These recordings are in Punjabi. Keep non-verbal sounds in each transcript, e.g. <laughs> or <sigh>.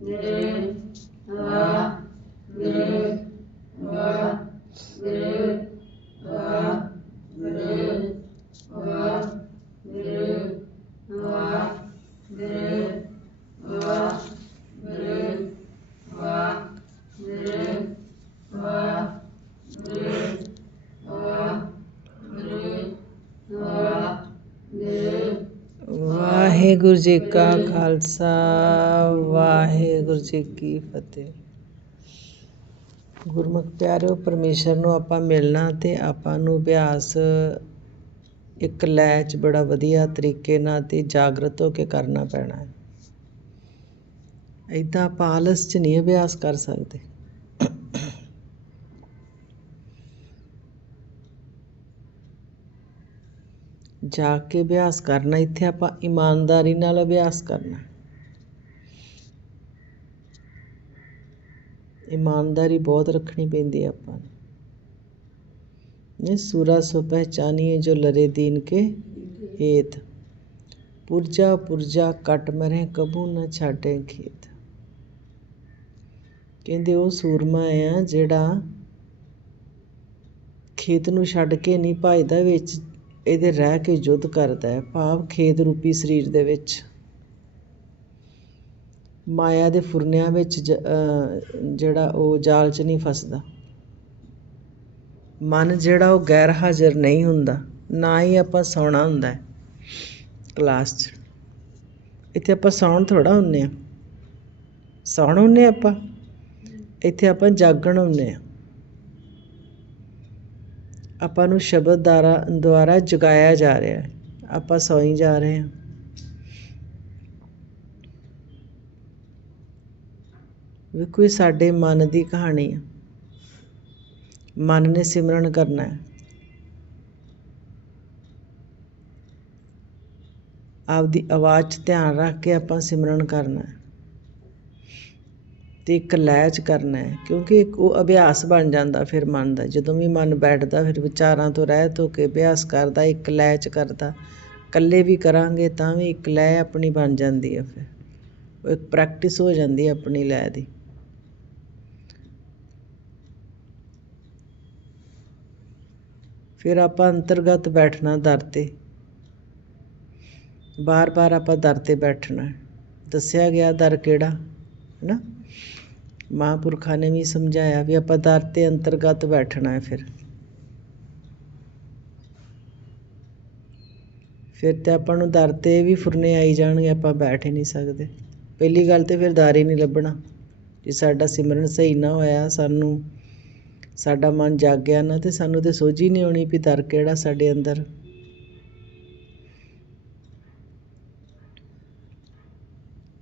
늘, 와, 늘, 와, 늘, ਵਾਹਿਗੁਰੂ ਜੀ ਕਾ ਖਾਲਸਾ, ਵਾਹਿਗੁਰੂ ਜੀ ਕੀ ਫਤਿਹ। ਗੁਰਮੁਖ ਪਿਆਰਿਓ, ਪਰਮੇਸ਼ਰ ਨੂੰ ਆਪਾਂ ਮਿਲਣਾ ਤੇ ਆਪਾਂ ਨੂੰ ਅਭਿਆਸ ਇੱਕ ਲੈ 'ਚ ਬੜਾ ਵਧੀਆ ਤਰੀਕੇ ਨਾਲ ਤੇ ਜਾਗਰਤ ਹੋ ਕੇ ਕਰਨਾ ਪੈਣਾ ਹੈ। ਏਦਾਂ ਆਪਾਂ ਆਲਸ 'ਚ ਨਹੀਂ ਅਭਿਆਸ ਕਰ ਸਕਦੇ। ਜਾ ਕੇ ਅਭਿਆਸ ਕਰਨਾ, ਇੱਥੇ ਆਪਾਂ ਇਮਾਨਦਾਰੀ ਨਾਲ ਅਭਿਆਸ ਕਰਨਾ। ਇਮਾਨਦਾਰੀ ਬਹੁਤ ਰੱਖਣੀ ਪੈਂਦੀ ਹੈ ਆਪਾਂ ਨੂੰ। ਨੇ ਸੂਰਾ ਸੋ ਪਹਿਚਾਨੀਏ ਜੋ ਲਰੇ ਦੀਨ ਕੇ ਹੇਤ। ਪੁਰਜਾ ਪੁਰਜਾ, ਕਟ ਮਰੇ ਕਬੂ ਨਾ ਛਾਟੇ ਖੇਤ। ਕਹਿੰਦੇ ਉਹ ਸੂਰਮਾ ਆ ਜਿਹੜਾ ਖੇਤ ਨੂੰ ਛੱਡ ਕੇ ਨਹੀਂ ਭਜਦਾ ਵਿੱਚ ਇਹਦੇ ਰਹਿ ਕੇ ਯੁੱਧ ਕਰਦਾ ਹੈ, ਭਾਵ ਖੇਤ ਰੂਪੀ ਸਰੀਰ ਦੇ ਵਿੱਚ। ਮਾਇਆ ਦੇ ਫੁਰਨਿਆਂ ਵਿੱਚ ਜਿਹੜਾ ਉਹ ਜਾਲ 'ਚ ਨਹੀਂ ਫਸਦਾ। ਮਨ ਜਿਹੜਾ ਉਹ ਗੈਰ ਹਾਜ਼ਰ ਨਹੀਂ ਹੁੰਦਾ, ਨਾ ਹੀ ਆਪਾਂ ਸੌਣਾ ਹੁੰਦਾ ਕਲਾਸ 'ਚ। ਇੱਥੇ ਆਪਾਂ ਸੌਣ ਥੋੜਾ ਹੁੰਨੇ ਆ ਸੌਣ ਹੁੰਨੇ ਆਪਾਂ। ਇੱਥੇ ਆਪਾਂ ਜਾਗਣ ਹੁੰਨੇ ਆ ਆਪਾਂ ਨੂੰ ਸ਼ਬਦ ਦੁਆਰਾ ਦੁਆਰਾ ਜਗਾਇਆ ਜਾ ਰਿਹਾ ਹੈ। ਆਪਾਂ ਸੌਈ ਜਾ ਰਹੇ ਹਾਂ। ਵੇਖੋ, ਇਹ ਸਾਡੇ ਮਨ ਦੀ ਕਹਾਣੀ ਹੈ। ਮਨ ਨੇ ਸਿਮਰਨ ਕਰਨਾ ਹੈ। ਆਪਦੀ ਆਵਾਜ਼ 'ਚ ਧਿਆਨ ਰੱਖ ਕੇ ਆਪਾਂ ਸਿਮਰਨ ਕਰਨਾ ਹੈ। ਅਤੇ ਇੱਕ ਲੈ 'ਚ ਕਰਨਾ ਹੈ, ਕਿਉਂਕਿ ਇੱਕ ਉਹ ਅਭਿਆਸ ਬਣ ਜਾਂਦਾ ਫਿਰ ਮਨ ਦਾ। ਜਦੋਂ ਵੀ ਮਨ ਬੈਠਦਾ, ਫਿਰ ਵਿਚਾਰਾਂ ਤੋਂ ਰਹਿਤ ਹੋ ਕੇ ਅਭਿਆਸ ਕਰਦਾ, ਇੱਕ ਲੈ 'ਚ ਕਰਦਾ। ਇਕੱਲੇ ਵੀ ਕਰਾਂਗੇ ਤਾਂ ਵੀ ਇੱਕ ਲੈ ਆਪਣੀ ਬਣ ਜਾਂਦੀ ਹੈ ਫਿਰ। ਉਹ ਇੱਕ ਪ੍ਰੈਕਟਿਸ ਹੋ ਜਾਂਦੀ ਹੈ ਆਪਣੀ ਲੈ ਦੀ। ਫਿਰ ਆਪਾਂ ਅੰਤਰਗਤ ਬੈਠਣਾ ਦਰ 'ਤੇ। ਬਾਰ-ਬਾਰ ਆਪਾਂ ਦਰ 'ਤੇ ਬੈਠਣਾ। ਦੱਸਿਆ ਗਿਆ ਦਰ ਕਿਹੜਾ ਹੈ ਨਾ ਮਹਾਂਪੁਰਖਾਂ ਨੇ ਵੀ ਸਮਝਾਇਆ ਵੀ ਆਪਾਂ ਦਰ 'ਤੇ ਅੰਤਰਗਤ ਬੈਠਣਾ ਹੈ ਫਿਰ। ਫਿਰ ਤੇ ਆਪਾਂ ਨੂੰ ਦਰ 'ਤੇ ਵੀ ਫੁਰਨੇ ਆਈ ਜਾਣਗੇ, ਆਪਾਂ ਬੈਠ ਹੀ ਨਹੀਂ ਸਕਦੇ। ਪਹਿਲੀ ਗੱਲ ਤੇ ਫਿਰ ਦਰ ਹੀ ਨਹੀਂ ਲੱਭਣਾ। ਜੇ ਸਾਡਾ ਸਿਮਰਨ ਸਹੀ ਨਾ ਹੋਇਆ, ਸਾਨੂੰ, ਸਾਡਾ ਮਨ ਜਾਗਿਆ ਨਾ, ਤੇ ਸਾਨੂੰ ਤੇ ਸੋਝੀ ਨਹੀਂ ਆਉਣੀ ਵੀ ਦਰ ਕਿਹੜਾ ਸਾਡੇ ਅੰਦਰ।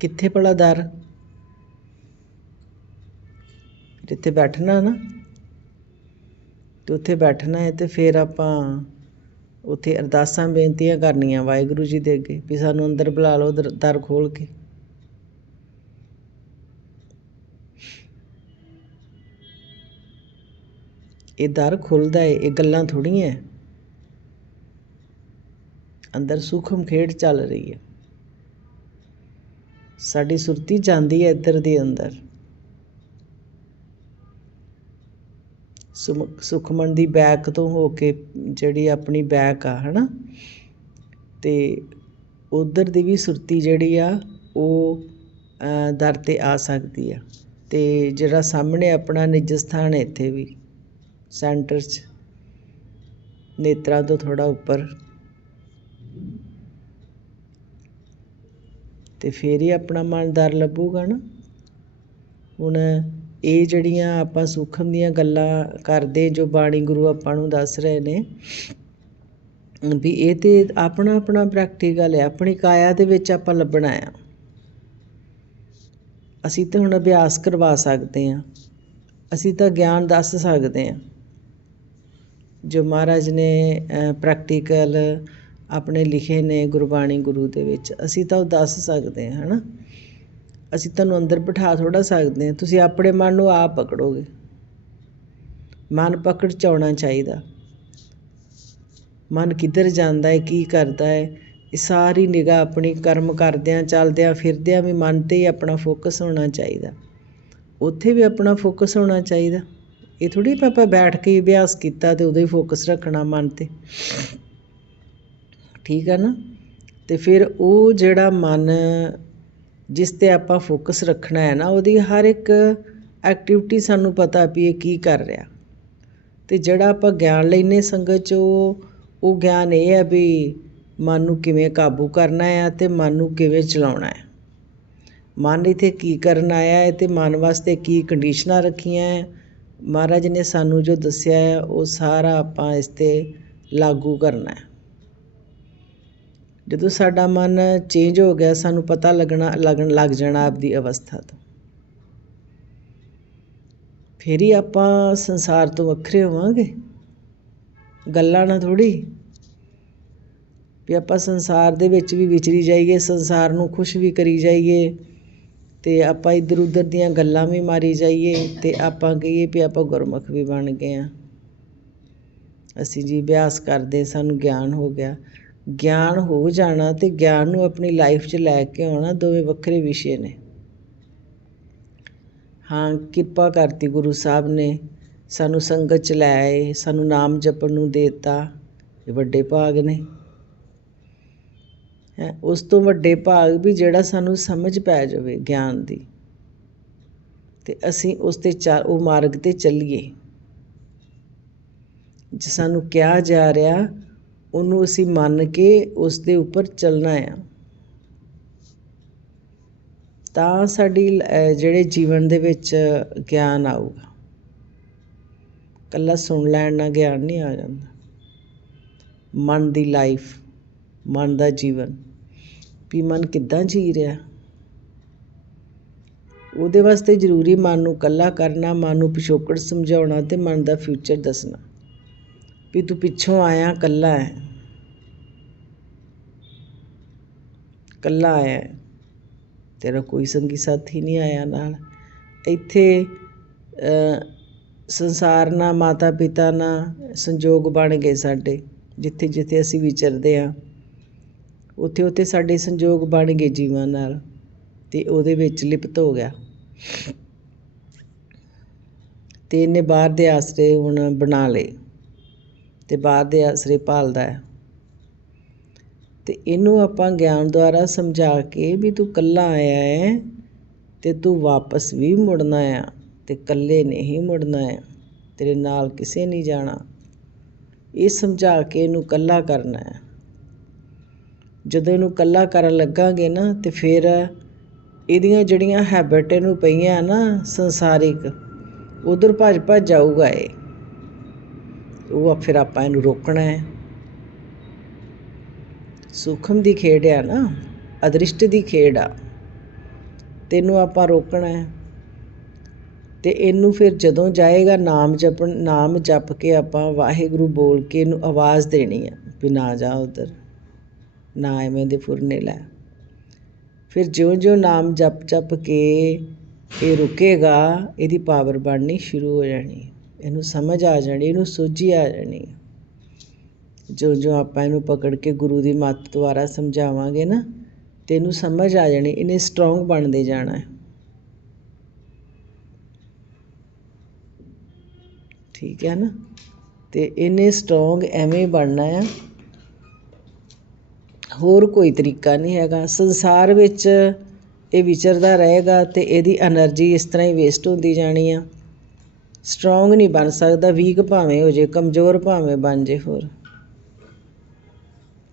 ਕਿੱਥੇ ਭਲਾ ਦਰ? ਜਿੱਥੇ ਬੈਠਣਾ ਨਾ ਅਤੇ ਉੱਥੇ ਬੈਠਣਾ ਹੈ ਅਤੇ ਫਿਰ ਆਪਾਂ ਉੱਥੇ ਅਰਦਾਸਾਂ ਬੇਨਤੀਆਂ ਕਰਨੀਆਂ ਵਾਹਿਗੁਰੂ ਜੀ ਦੇ ਅੱਗੇ, ਵੀ ਸਾਨੂੰ ਅੰਦਰ ਬੁਲਾ ਲਓ, ਦਰ ਦਰ ਖੋਲ੍ਹ ਕੇ। ਇਹ ਦਰ ਖੁੱਲਦਾ ਹੈ ਇਹ ਗੱਲਾਂ ਥੋੜੀਆਂ ਅੰਦਰ ਸੂਖਮ ਖੇਡ ਚੱਲ ਰਹੀ ਹੈ। ਸਾਡੀ ਸੁਰਤੀ ਜਾਂਦੀ ਹੈ ਇੱਧਰ ਦੇ ਅੰਦਰ। ਸੁਮ, ਸੁਖਮਨ ਦੀ ਬੈਕ ਤੋਂ ਹੋ ਕੇ ਜਿਹੜੀ ਆਪਣੀ ਬੈਕ ਆ ਹੈ ਨਾ ਅਤੇ ਉਧਰ ਦੀ ਵੀ ਸੁਰਤੀ ਜਿਹੜੀ ਆ, ਉਹ ਦਰ ਤੇ ਆ ਸਕਦੀ ਆ। ਅਤੇ ਜਿਹੜਾ ਸਾਹਮਣੇ ਆਪਣਾ ਨਿੱਜ ਸਥਾਨ ਹੈ ਇੱਥੇ ਵੀ ਸੈਂਟਰ 'ਚ, ਨੇਤਰਾਂ ਤੋਂ ਥੋੜਾ ਉੱਪਰ। ਤੇ ਫੇਰ ਹੀ ਆਪਣਾ ਮਨ ਦਰ ਲੱਭੂਗਾ ਨਾ ਹੁਣ ਇਹ ਜਿਹੜੀਆਂ ਆਪਾਂ ਸੂਖਮ ਦੀਆਂ ਗੱਲਾਂ ਕਰਦੇ, ਜੋ ਬਾਣੀ ਗੁਰੂ ਆਪਾਂ ਨੂੰ ਦੱਸ ਰਹੇ ਨੇ, ਵੀ ਇਹ ਤੇ ਆਪਣਾ ਆਪਣਾ ਪ੍ਰੈਕਟੀਕਲ ਹੈ, ਆਪਣੀ ਕਾਇਆ ਦੇ ਵਿੱਚ ਆਪਾਂ ਲੱਭਣਾ ਆ। ਅਸੀਂ ਤਾਂ ਹੁਣ ਅਭਿਆਸ ਕਰਵਾ ਸਕਦੇ ਹਾਂ, ਅਸੀਂ ਤਾਂ ਗਿਆਨ ਦੱਸ ਸਕਦੇ ਹਾਂ। ਜੋ ਮਹਾਰਾਜ ਨੇ ਪ੍ਰੈਕਟੀਕਲ ਆਪਣੇ ਲਿਖੇ ਨੇ ਗੁਰਬਾਣੀ ਗੁਰੂ ਦੇ ਵਿੱਚ, ਅਸੀਂ ਤਾਂ ਉਹ ਦੱਸ ਸਕਦੇ ਹਾਂ, ਹਨਾ? ਅਸੀਂ ਤੁਹਾਨੂੰ ਅੰਦਰ ਬਿਠਾ ਥੋੜ੍ਹਾ ਸਕਦੇ ਹਾਂ। ਤੁਸੀਂ ਆਪਣੇ ਮਨ ਨੂੰ ਆਪ ਪਕੜੋਗੇ। ਮਨ ਪਕੜ ਚ ਆਉਣਾ ਚਾਹੀਦਾ। ਮਨ ਕਿੱਧਰ ਜਾਂਦਾ ਹੈ, ਕੀ ਕਰਦਾ ਹੈ, ਇਹ ਸਾਰੀ ਨਿਗਾਹ ਆਪਣੀ ਕਰਮ ਕਰਦਿਆਂ, ਚੱਲਦਿਆਂ, ਫਿਰਦਿਆਂ ਵੀ ਮਨ 'ਤੇ ਹੀ ਆਪਣਾ ਫੋਕਸ ਹੋਣਾ ਚਾਹੀਦਾ। ਉੱਥੇ ਵੀ ਆਪਣਾ ਫੋਕਸ ਹੋਣਾ ਚਾਹੀਦਾ। ਇਹ ਥੋੜੀ ਆਪਾਂ ਬੈਠ ਕੇ ਅਭਿਆਸ ਕੀਤਾ ਤੇ ਉਦੋਂ ਹੀ ਫੋਕਸ ਰੱਖਣਾ ਮਨ 'ਤੇ। ਠੀਕ ਹੈ ਨਾ? ਤੇ ਫਿਰ ਉਹ ਜਿਹੜਾ ਮਨ ਜਿਸ 'ਤੇ ਆਪਾਂ ਫੋਕਸ ਰੱਖਣਾ ਹੈ ਨਾ, ਉਹਦੀ ਹਰ ਇੱਕ ਐਕਟੀਵਿਟੀ ਸਾਨੂੰ ਪਤਾ ਵੀ ਇਹ ਕੀ ਕਰ ਰਿਹਾ। ਅਤੇ ਜਿਹੜਾ ਆਪਾਂ ਗਿਆਨ ਲੈਂਦੇ ਸੰਗਤ 'ਚ, ਉਹ ਉਹ ਗਿਆਨ ਇਹ ਹੈ ਵੀ ਮਨ ਨੂੰ ਕਿਵੇਂ ਕਾਬੂ ਕਰਨਾ ਹੈ ਅਤੇ ਮਨ ਨੂੰ ਕਿਵੇਂ ਚਲਾਉਣਾ ਹੈ। ਮਨ ਇੱਥੇ ਕੀ ਕਰਨ ਆਇਆ ਹੈ ਅਤੇ ਮਨ ਵਾਸਤੇ ਕੀ ਕੰਡੀਸ਼ਨਾਂ ਰੱਖੀਆਂ ਹੈ, ਮਹਾਰਾਜ ਨੇ ਸਾਨੂੰ ਜੋ ਦੱਸਿਆ ਹੈ, ਉਹ ਸਾਰਾ ਆਪਾਂ ਇਸ 'ਤੇ ਲਾਗੂ ਕਰਨਾ ਹੈ। ਜਦੋਂ ਸਾਡਾ ਮਨ ਚੇਂਜ ਹੋ ਗਿਆ, ਸਾਨੂੰ ਪਤਾ ਲੱਗਣਾ, ਲੱਗਣ ਲੱਗ ਜਾਣਾ ਆਪਦੀ ਅਵਸਥਾ ਤੋਂ। ਫਿਰ ਹੀ ਆਪਾਂ ਸੰਸਾਰ ਤੋਂ ਵੱਖਰੇ ਹੋਵਾਂਗੇ। ਗੱਲਾਂ ਨਾ ਥੋੜੀ ਵੀ ਆਪਾਂ ਸੰਸਾਰ ਦੇ ਵਿੱਚ ਵੀ ਵਿਚਰੀ ਜਾਈਏ, ਸੰਸਾਰ ਨੂੰ ਖੁਸ਼ ਵੀ ਕਰੀ ਜਾਈਏ, ਤੇ ਆਪਾਂ ਇੱਧਰ ਉੱਧਰ ਦੀਆਂ ਗੱਲਾਂ ਵੀ ਮਾਰੀ ਜਾਈਏ, ਤੇ ਆਪਾਂ ਕਹੀਏ ਵੀ ਆਪਾਂ ਗੁਰਮੁਖ ਵੀ ਬਣ ਗਏ ਆ। ਅਸੀਂ ਜੀ ਅਭਿਆਸ ਕਰਦੇ, ਸਾਨੂੰ ਗਿਆਨ ਹੋ ਗਿਆ। ਗਿਆਨ ਹੋ ਜਾਣਾ ਤੇ ਗਿਆਨ ਨੂੰ ਆਪਣੀ ਲਾਈਫ 'ਚ ਲੈ ਕੇ ਆਉਣਾ ਦੋਵੇਂ ਵੱਖਰੇ ਵਿਸ਼ੇ ਨੇ। ਹਾਂ, ਕਿਰਪਾ ਕਰਤੀ ਗੁਰੂ ਸਾਹਿਬ ਨੇ ਸਾਨੂੰ ਸੰਗਤ 'ਚ ਲੈ ਆਏ, ਸਾਨੂੰ ਨਾਮ ਜਪਣ ਨੂੰ ਦੇਤਾ। ਇਹ ਵੱਡੇ ਭਾਗ ਨੇ। ਹੈ, ਉਸ ਤੋਂ ਵੱਡੇ ਭਾਗ ਵੀ ਜਿਹੜਾ ਸਾਨੂੰ ਸਮਝ ਪੈ ਜਾਵੇ ਗਿਆਨ ਦੀ। ਤੇ ਅਸੀਂ ਉਸ ਤੇ ਚਾ, ਉਹ ਮਾਰਗ ਤੇ ਚੱਲੀਏ। ਜੇ ਸਾਨੂੰ ਕਿਹਾ ਜਾ ਰਿਹਾ ਉਹਨੂੰ ਅਸੀਂ ਮੰਨ ਕੇ ਉਸ ਦੇ ਉੱਪਰ ਚੱਲਣਾ ਆ। ਤਾਂ ਸਾਡੀ ਜਿਹੜੇ ਜੀਵਨ ਦੇ ਵਿੱਚ ਗਿਆਨ ਆਊਗਾ। ਕੱਲਾ ਸੁਣ ਲੈਣ ਨਾਲ ਗਿਆਨ ਨਹੀਂ ਆ ਜਾਂਦਾ। ਮਨ ਦੀ ਲਾਈਫ ਮਨ ਦਾ ਜੀਵਨ, ਵੀ ਮਨ ਕਿੱਦਾਂ ਜੀ ਰਿਹਾ। ਉਹਦੇ ਵਾਸਤੇ ਜ਼ਰੂਰੀ ਮਨ ਨੂੰ ਕੱਲਾ ਕਰਨਾ, ਮਨ ਨੂੰ ਪਿਛੋਕੜ ਸਮਝਾਉਣਾ ਤੇ ਮਨ ਦਾ ਫਿਊਚਰ ਦੱਸਣਾ। ਵੀ ਤੂੰ ਪਿੱਛੋਂ ਆਇਆ ਕੱਲਾ ਹੈ। ਕੱਲਾ ਆਇਆ ਤੇਰਾ ਕੋਈ ਸੰਗੀ ਸਾਥੀ ਨਹੀਂ ਆਇਆ ਨਾਲ। ਇੱਥੇ ਸੰਸਾਰ ਨਾਲ ਮਾਤਾ ਪਿਤਾ ਨਾਲ ਸੰਜੋਗ ਬਣ ਗਏ ਸਾਡੇ ਜਿੱਥੇ ਜਿੱਥੇ ਅਸੀਂ ਵਿਚਰਦੇ ਹਾਂ। ਉੱਥੇ ਉੱਥੇ ਸਾਡੇ ਸੰਜੋਗ ਬਣ ਗਏ ਜੀਵਾਂ ਨਾਲ ਤੇ ਉਹਦੇ ਵਿੱਚ ਲਿਪਤ ਹੋ ਗਿਆ। ਤੇ ਇਹਨੇ ਬਾਹਰ ਦੇ ਆਸਰੇ ਹੁਣ ਬਣਾ ਲਏ। ਅਤੇ ਬਾਹਰ ਦੇ ਆਸਰੇ ਭਾਲਦਾ ਹੈ। ਤੇ ਇਹਨੂੰ ਆਪਾਂ ਗਿਆਨ ਦੁਆਰਾ ਸਮਝਾ ਕੇ ਵੀ ਤੂੰ ਇਕੱਲਾ ਆਇਆ ਹੈ ਅਤੇ ਤੂੰ ਵਾਪਸ ਵੀ ਮੁੜਨਾ ਆ ਤੇ ਕੱਲੇ ਨਹੀਂ ਮੁੜਨਾ ਆ, ਤੇਰੇ ਨਾਲ ਕਿਸੇ ਨਹੀਂ ਜਾਣਾ। ਇਹ ਸਮਝਾ ਕੇ ਇਹਨੂੰ ਇਕੱਲਾ ਕਰਨਾ ਹੈ। ਜਦੋਂ ਇਹਨੂੰ ਇਕੱਲਾ ਕਰਨ ਲੱਗਾਂਗੇ ਨਾ ਤੇ ਫਿਰ ਇਹਦੀਆਂ ਜਿਹੜੀਆਂ ਹੈਬਿਟ ਇਹਨੂੰ ਪਈਆਂ ਨਾ ਸੰਸਾਰਿਕ, ਉਧਰ ਭੱਜ ਭੱਜ ਜਾਊਗਾ ਇਹ। ਉਹ ਫਿਰ ਆਪਾਂ ਇਹਨੂੰ ਰੋਕਣਾ ਹੈ। ਸੂਖਮ ਦੀ ਖੇਡ ਆ ਨਾ, ਅਦ੍ਰਿਸ਼ਟ ਦੀ ਖੇਡ ਆ। ਤੈਨੂੰ ਆਪਾਂ ਰੋਕਣਾ ਹੈ। ਤੇ ਇਹਨੂੰ ਫਿਰ ਜਦੋਂ ਜਾਏਗਾ, ਨਾਮ ਜਪਣ, ਨਾਮ ਜਪ ਕੇ ਆਪਾਂ ਵਾਹਿਗੁਰੂ ਬੋਲ ਕੇ ਇਹਨੂੰ ਆਵਾਜ਼ ਦੇਣੀ ਆ ਵੀ ਨਾ ਜਾ ਉਧਰ, ਨਾ ਐਵੇਂ ਦੇ ਫੁਰਨੇ ਲੈ। ਫਿਰ ਜਿਉਂ-ਜਿਉਂ ਨਾਮ ਜਪ ਜਪ ਕੇ ਇਹ ਰੁਕੇਗਾ, ਇਹਦੀ ਪਾਵਰ ਬਣਨੀ ਸ਼ੁਰੂ ਹੋ ਜਾਣੀ ਇਹਨੂੰ ਸਮਝ ਆ ਜਾਣੀ, ਇਹਨੂੰ ਸੋਝੀ ਆ ਜਾਣੀ। ਜੋ ਜੋ ਆਪਾਂ ਇਹਨੂੰ ਪਕੜ ਕੇ ਗੁਰੂ ਦੀ ਮੱਤ ਦੁਆਰਾ ਸਮਝਾਵਾਂਗੇ ਨਾ, ਤੇ ਇਹਨੂੰ ਸਮਝ ਆ ਜਾਣੀ, ਇਹਨੇ ਸਟਰੋਂਗ ਬਣਦੇ ਜਾਣਾ ਠੀਕ ਹੈ ਨਾ? ਤੇ ਇਹਨੇ ਸਟਰੋਂਗ ਐਵੇਂ ਬਣਨਾ ਆ ਹੋਰ ਕੋਈ ਤਰੀਕਾ ਨਹੀਂ ਹੈਗਾ। ਸੰਸਾਰ ਵਿੱਚ ਇਹ ਵਿਚਰਦਾ ਰਹੇਗਾ ਤੇ ਇਹਦੀ એનર્ਜੀ ਇਸ ਤਰ੍ਹਾਂ ਹੀ ਵੇਸਟ ਹੁੰਦੀ ਜਾਣੀ ਆ। ਸਟਰੋਂਗ ਨਹੀਂ ਬਣ ਸਕਦਾ, ਵੀਕ ਭਾਵੇਂ ਹੋ ਜੇ, ਕਮਜ਼ੋਰ ਭਾਵੇਂ ਬਣ ਜੇ ਹੋਰ।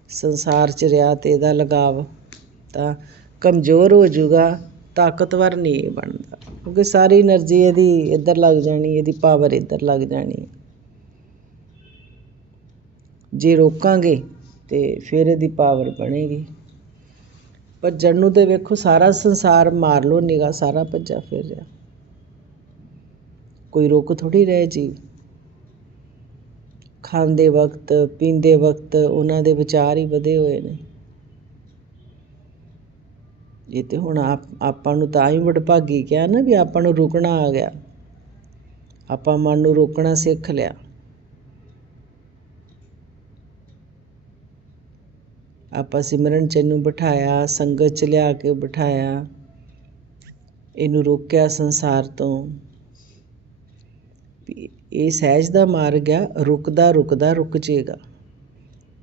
ਸੰਸਾਰ 'ਚ ਰਿਹਾ ਤੇ ਇਹਦਾ ਲਗਾਵ ਤਾਂ ਕਮਜ਼ੋਰ ਹੋ ਜੂਗਾ ਤਾਕਤਵਰ ਨਹੀਂ ਬਣਦਾ। ਕਿਉਂਕਿ ਸਾਰੀ એનર્ਜੀ ਇਹਦੀ ਇੱਧਰ ਲੱਗ ਜਾਣੀ, ਇਹਦੀ ਪਾਵਰ ਇੱਧਰ ਲੱਗ ਜਾਣੀ। ਜੇ ਰੋਕਾਂਗੇ ਤੇ ਫਿਰ ਇਹਦੀ ਪਾਵਰ ਬਣੇਗੀ। ਭੱਜਣ ਨੂੰ ਤੇ ਵੇਖੋ, ਸਾਰਾ ਸੰਸਾਰ ਮਾਰ ਲੋ ਨਿਗਾ ਸਾਰਾ ਭੱਜਾ ਫਿਰ ਜਾ ਕੋਈ ਰੋਕ ਥੋੜ੍ਹੀ ਰਹਿ ਜੀ। ਖਾਂਦੇ ਵਕਤ, ਪੀਂਦੇ ਵਕਤ ਉਹਨਾਂ ਦੇ ਵਿਚਾਰ ਹੀ ਵਧੇ ਹੋਏ ਨੇ। ਇਹ ਤੇ ਹੁਣ ਆਪ, ਆਪਾਂ ਨੂੰ ਤਾਂ ਹੀ ਵਡਭਾਗੀ ਕਿਹਾ ਨਾ ਵੀ ਆਪਾਂ ਨੂੰ ਰੁਕਣਾ ਆ ਗਿਆ। ਆਪਾਂ ਮਨ ਨੂੰ ਰੋਕਣਾ ਸਿੱਖ ਲਿਆ। ਆਪਾਂ ਸਿਮਰਨ 'ਚ ਇਹਨੂੰ ਬਿਠਾਇਆ, ਸੰਗਤ 'ਚ ਲਿਆ ਕੇ ਬਿਠਾਇਆ। ਇਹਨੂੰ ਰੋਕਿਆ ਸੰਸਾਰ ਤੋਂ। ਇਹ ਸਹਿਜ ਦਾ ਮਾਰਗ ਆ, ਰੁਕਦਾ ਰੁਕਦਾ ਰੁਕ ਜਾਏਗਾ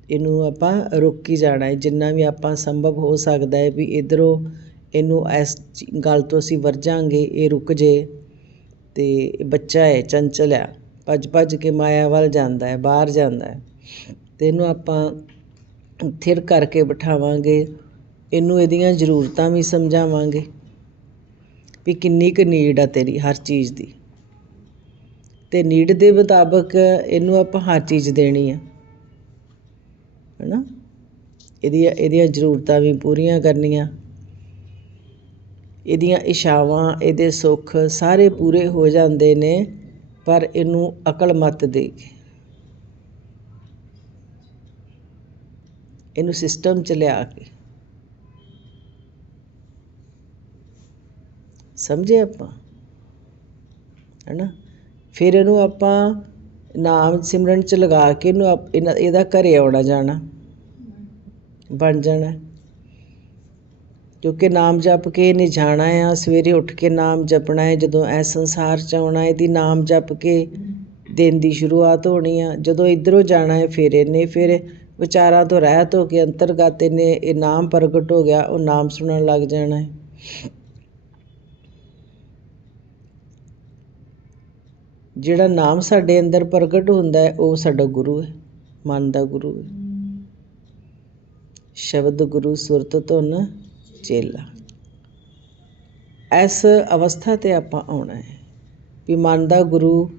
ਇਹਨੂੰ ਆਪਾਂ ਰੁਕ ਹੀ ਜਾਣਾ ਹੈ। ਜਿੰਨਾ ਵੀ ਆਪਾਂ ਸੰਭਵ ਹੋ ਸਕਦਾ ਹੈ ਵੀ ਇਧਰੋਂ ਇਹਨੂੰ ਇਸ ਗੱਲ ਤੋਂ ਅਸੀਂ ਵਰਜਾਂਗੇ, ਇਹ ਰੁਕ ਜੇ ਤੇ ਬੱਚਾ ਹੈ, ਚੰਚਲ ਆ, ਭੱਜ ਭੱਜ ਕੇ ਮਾਇਆ ਵੱਲ ਜਾਂਦਾ ਹੈ, ਬਾਹਰ ਜਾਂਦਾ ਹੈ। ਤੇ ਇਹਨੂੰ ਆਪਾਂ ਥਿਰ ਕਰਕੇ ਬਿਠਾਵਾਂਗੇ। ਇਹਨੂੰ ਇਹਦੀਆਂ ਜ਼ਰੂਰਤਾਂ ਵੀ ਸਮਝਾਵਾਂਗੇ ਵੀ ਕਿੰਨੀ ਕੁ ਨੀਡ ਆ ਤੇਰੀ ਹਰ ਚੀਜ਼ ਦੀ। ਅਤੇ ਨੀਡ ਦੇ ਮੁਤਾਬਕ ਇਹਨੂੰ ਆਪਾਂ ਹਰ ਚੀਜ਼ ਦੇਣੀ ਆ। ਹੈ ਨਾ ਇਹਦੀਆਂ ਇਹਦੀਆਂ ਜ਼ਰੂਰਤਾਂ ਵੀ ਪੂਰੀਆਂ ਕਰਨੀਆਂ। ਇਹਦੀਆਂ ਇੱਛਾਵਾਂ ਇਹਦੇ ਸੁੱਖ ਸਾਰੇ ਪੂਰੇ ਹੋ ਜਾਂਦੇ ਨੇ, ਪਰ ਇਹਨੂੰ ਅਕਲ ਮਤ ਦੇ ਕੇ। ਇਹਨੂੰ ਸਿਸਟਮ ਚ ਲਿਆ ਕੇ। ਸਮਝੇ ਆਪਾਂ? ਹੈਨਾ? ਫਿਰ ਇਹਨੂੰ ਆਪਾਂ ਨਾਮ ਸਿਮਰਨ ਚ ਲਗਾ ਕੇ ਇਹਨੂੰ ਆਪ- ਇਹਨਾਂ- ਇਹਦਾ ਘਰੇ ਆਉਣਾ ਜਾਣਾ। ਬਣ ਜਾਣਾ। ਕਿਉਂਕਿ ਨਾਮ ਜਪ ਕੇ ਇਹਨੇ ਜਾਣਾ ਆ, ਸਵੇਰੇ ਉੱਠ ਕੇ ਨਾਮ ਜਪਣਾ ਹੈ, ਜਦੋਂ ਇਹ ਸੰਸਾਰ ਚ ਆਉਣਾ ਇਹਦੀ ਨਾਮ ਜਪ ਕੇ ਦਿਨ ਦੀ ਸ਼ੁਰੂਆਤ ਹੋਣੀ ਆ। ਜਦੋਂ ਇਧਰੋਂ ਜਾਣਾ ਹੈ, ਫਿਰ ਇਹਨੇ ਫਿਰ ਵਿਚਾਰਾਂ ਤੋਂ ਰਹਿਤ ਹੋ ਕੇ ਅੰਤਰਗਤ ਇਹਨੇ ਇਹ ਨਾਮ ਪ੍ਰਗਟ ਹੋ ਗਿਆ, ਉਹ ਨਾਮ ਸੁਣਨ ਲੱਗ ਜਾਣਾ ਹੈ। ਜਿਹੜਾ ਨਾਮ ਸਾਡੇ ਅੰਦਰ ਪ੍ਰਗਟ ਹੁੰਦਾ ਹੈ, ਉਹ ਸਾਡਾ ਗੁਰੂ ਹੈ, ਮਨ ਦਾ ਗੁਰੂ ਹੈ। ਸ਼ਬਦ ਗੁਰੂ, ਸੁਰਤ ਧੁਨ, ਚੇਲਾ। ਇਸ ਅਵਸਥਾ ਤੇ ਆਪਾਂ ਆਉਣਾ ਹੈ ਵੀ ਮਨ ਦਾ ਗੁਰੂ,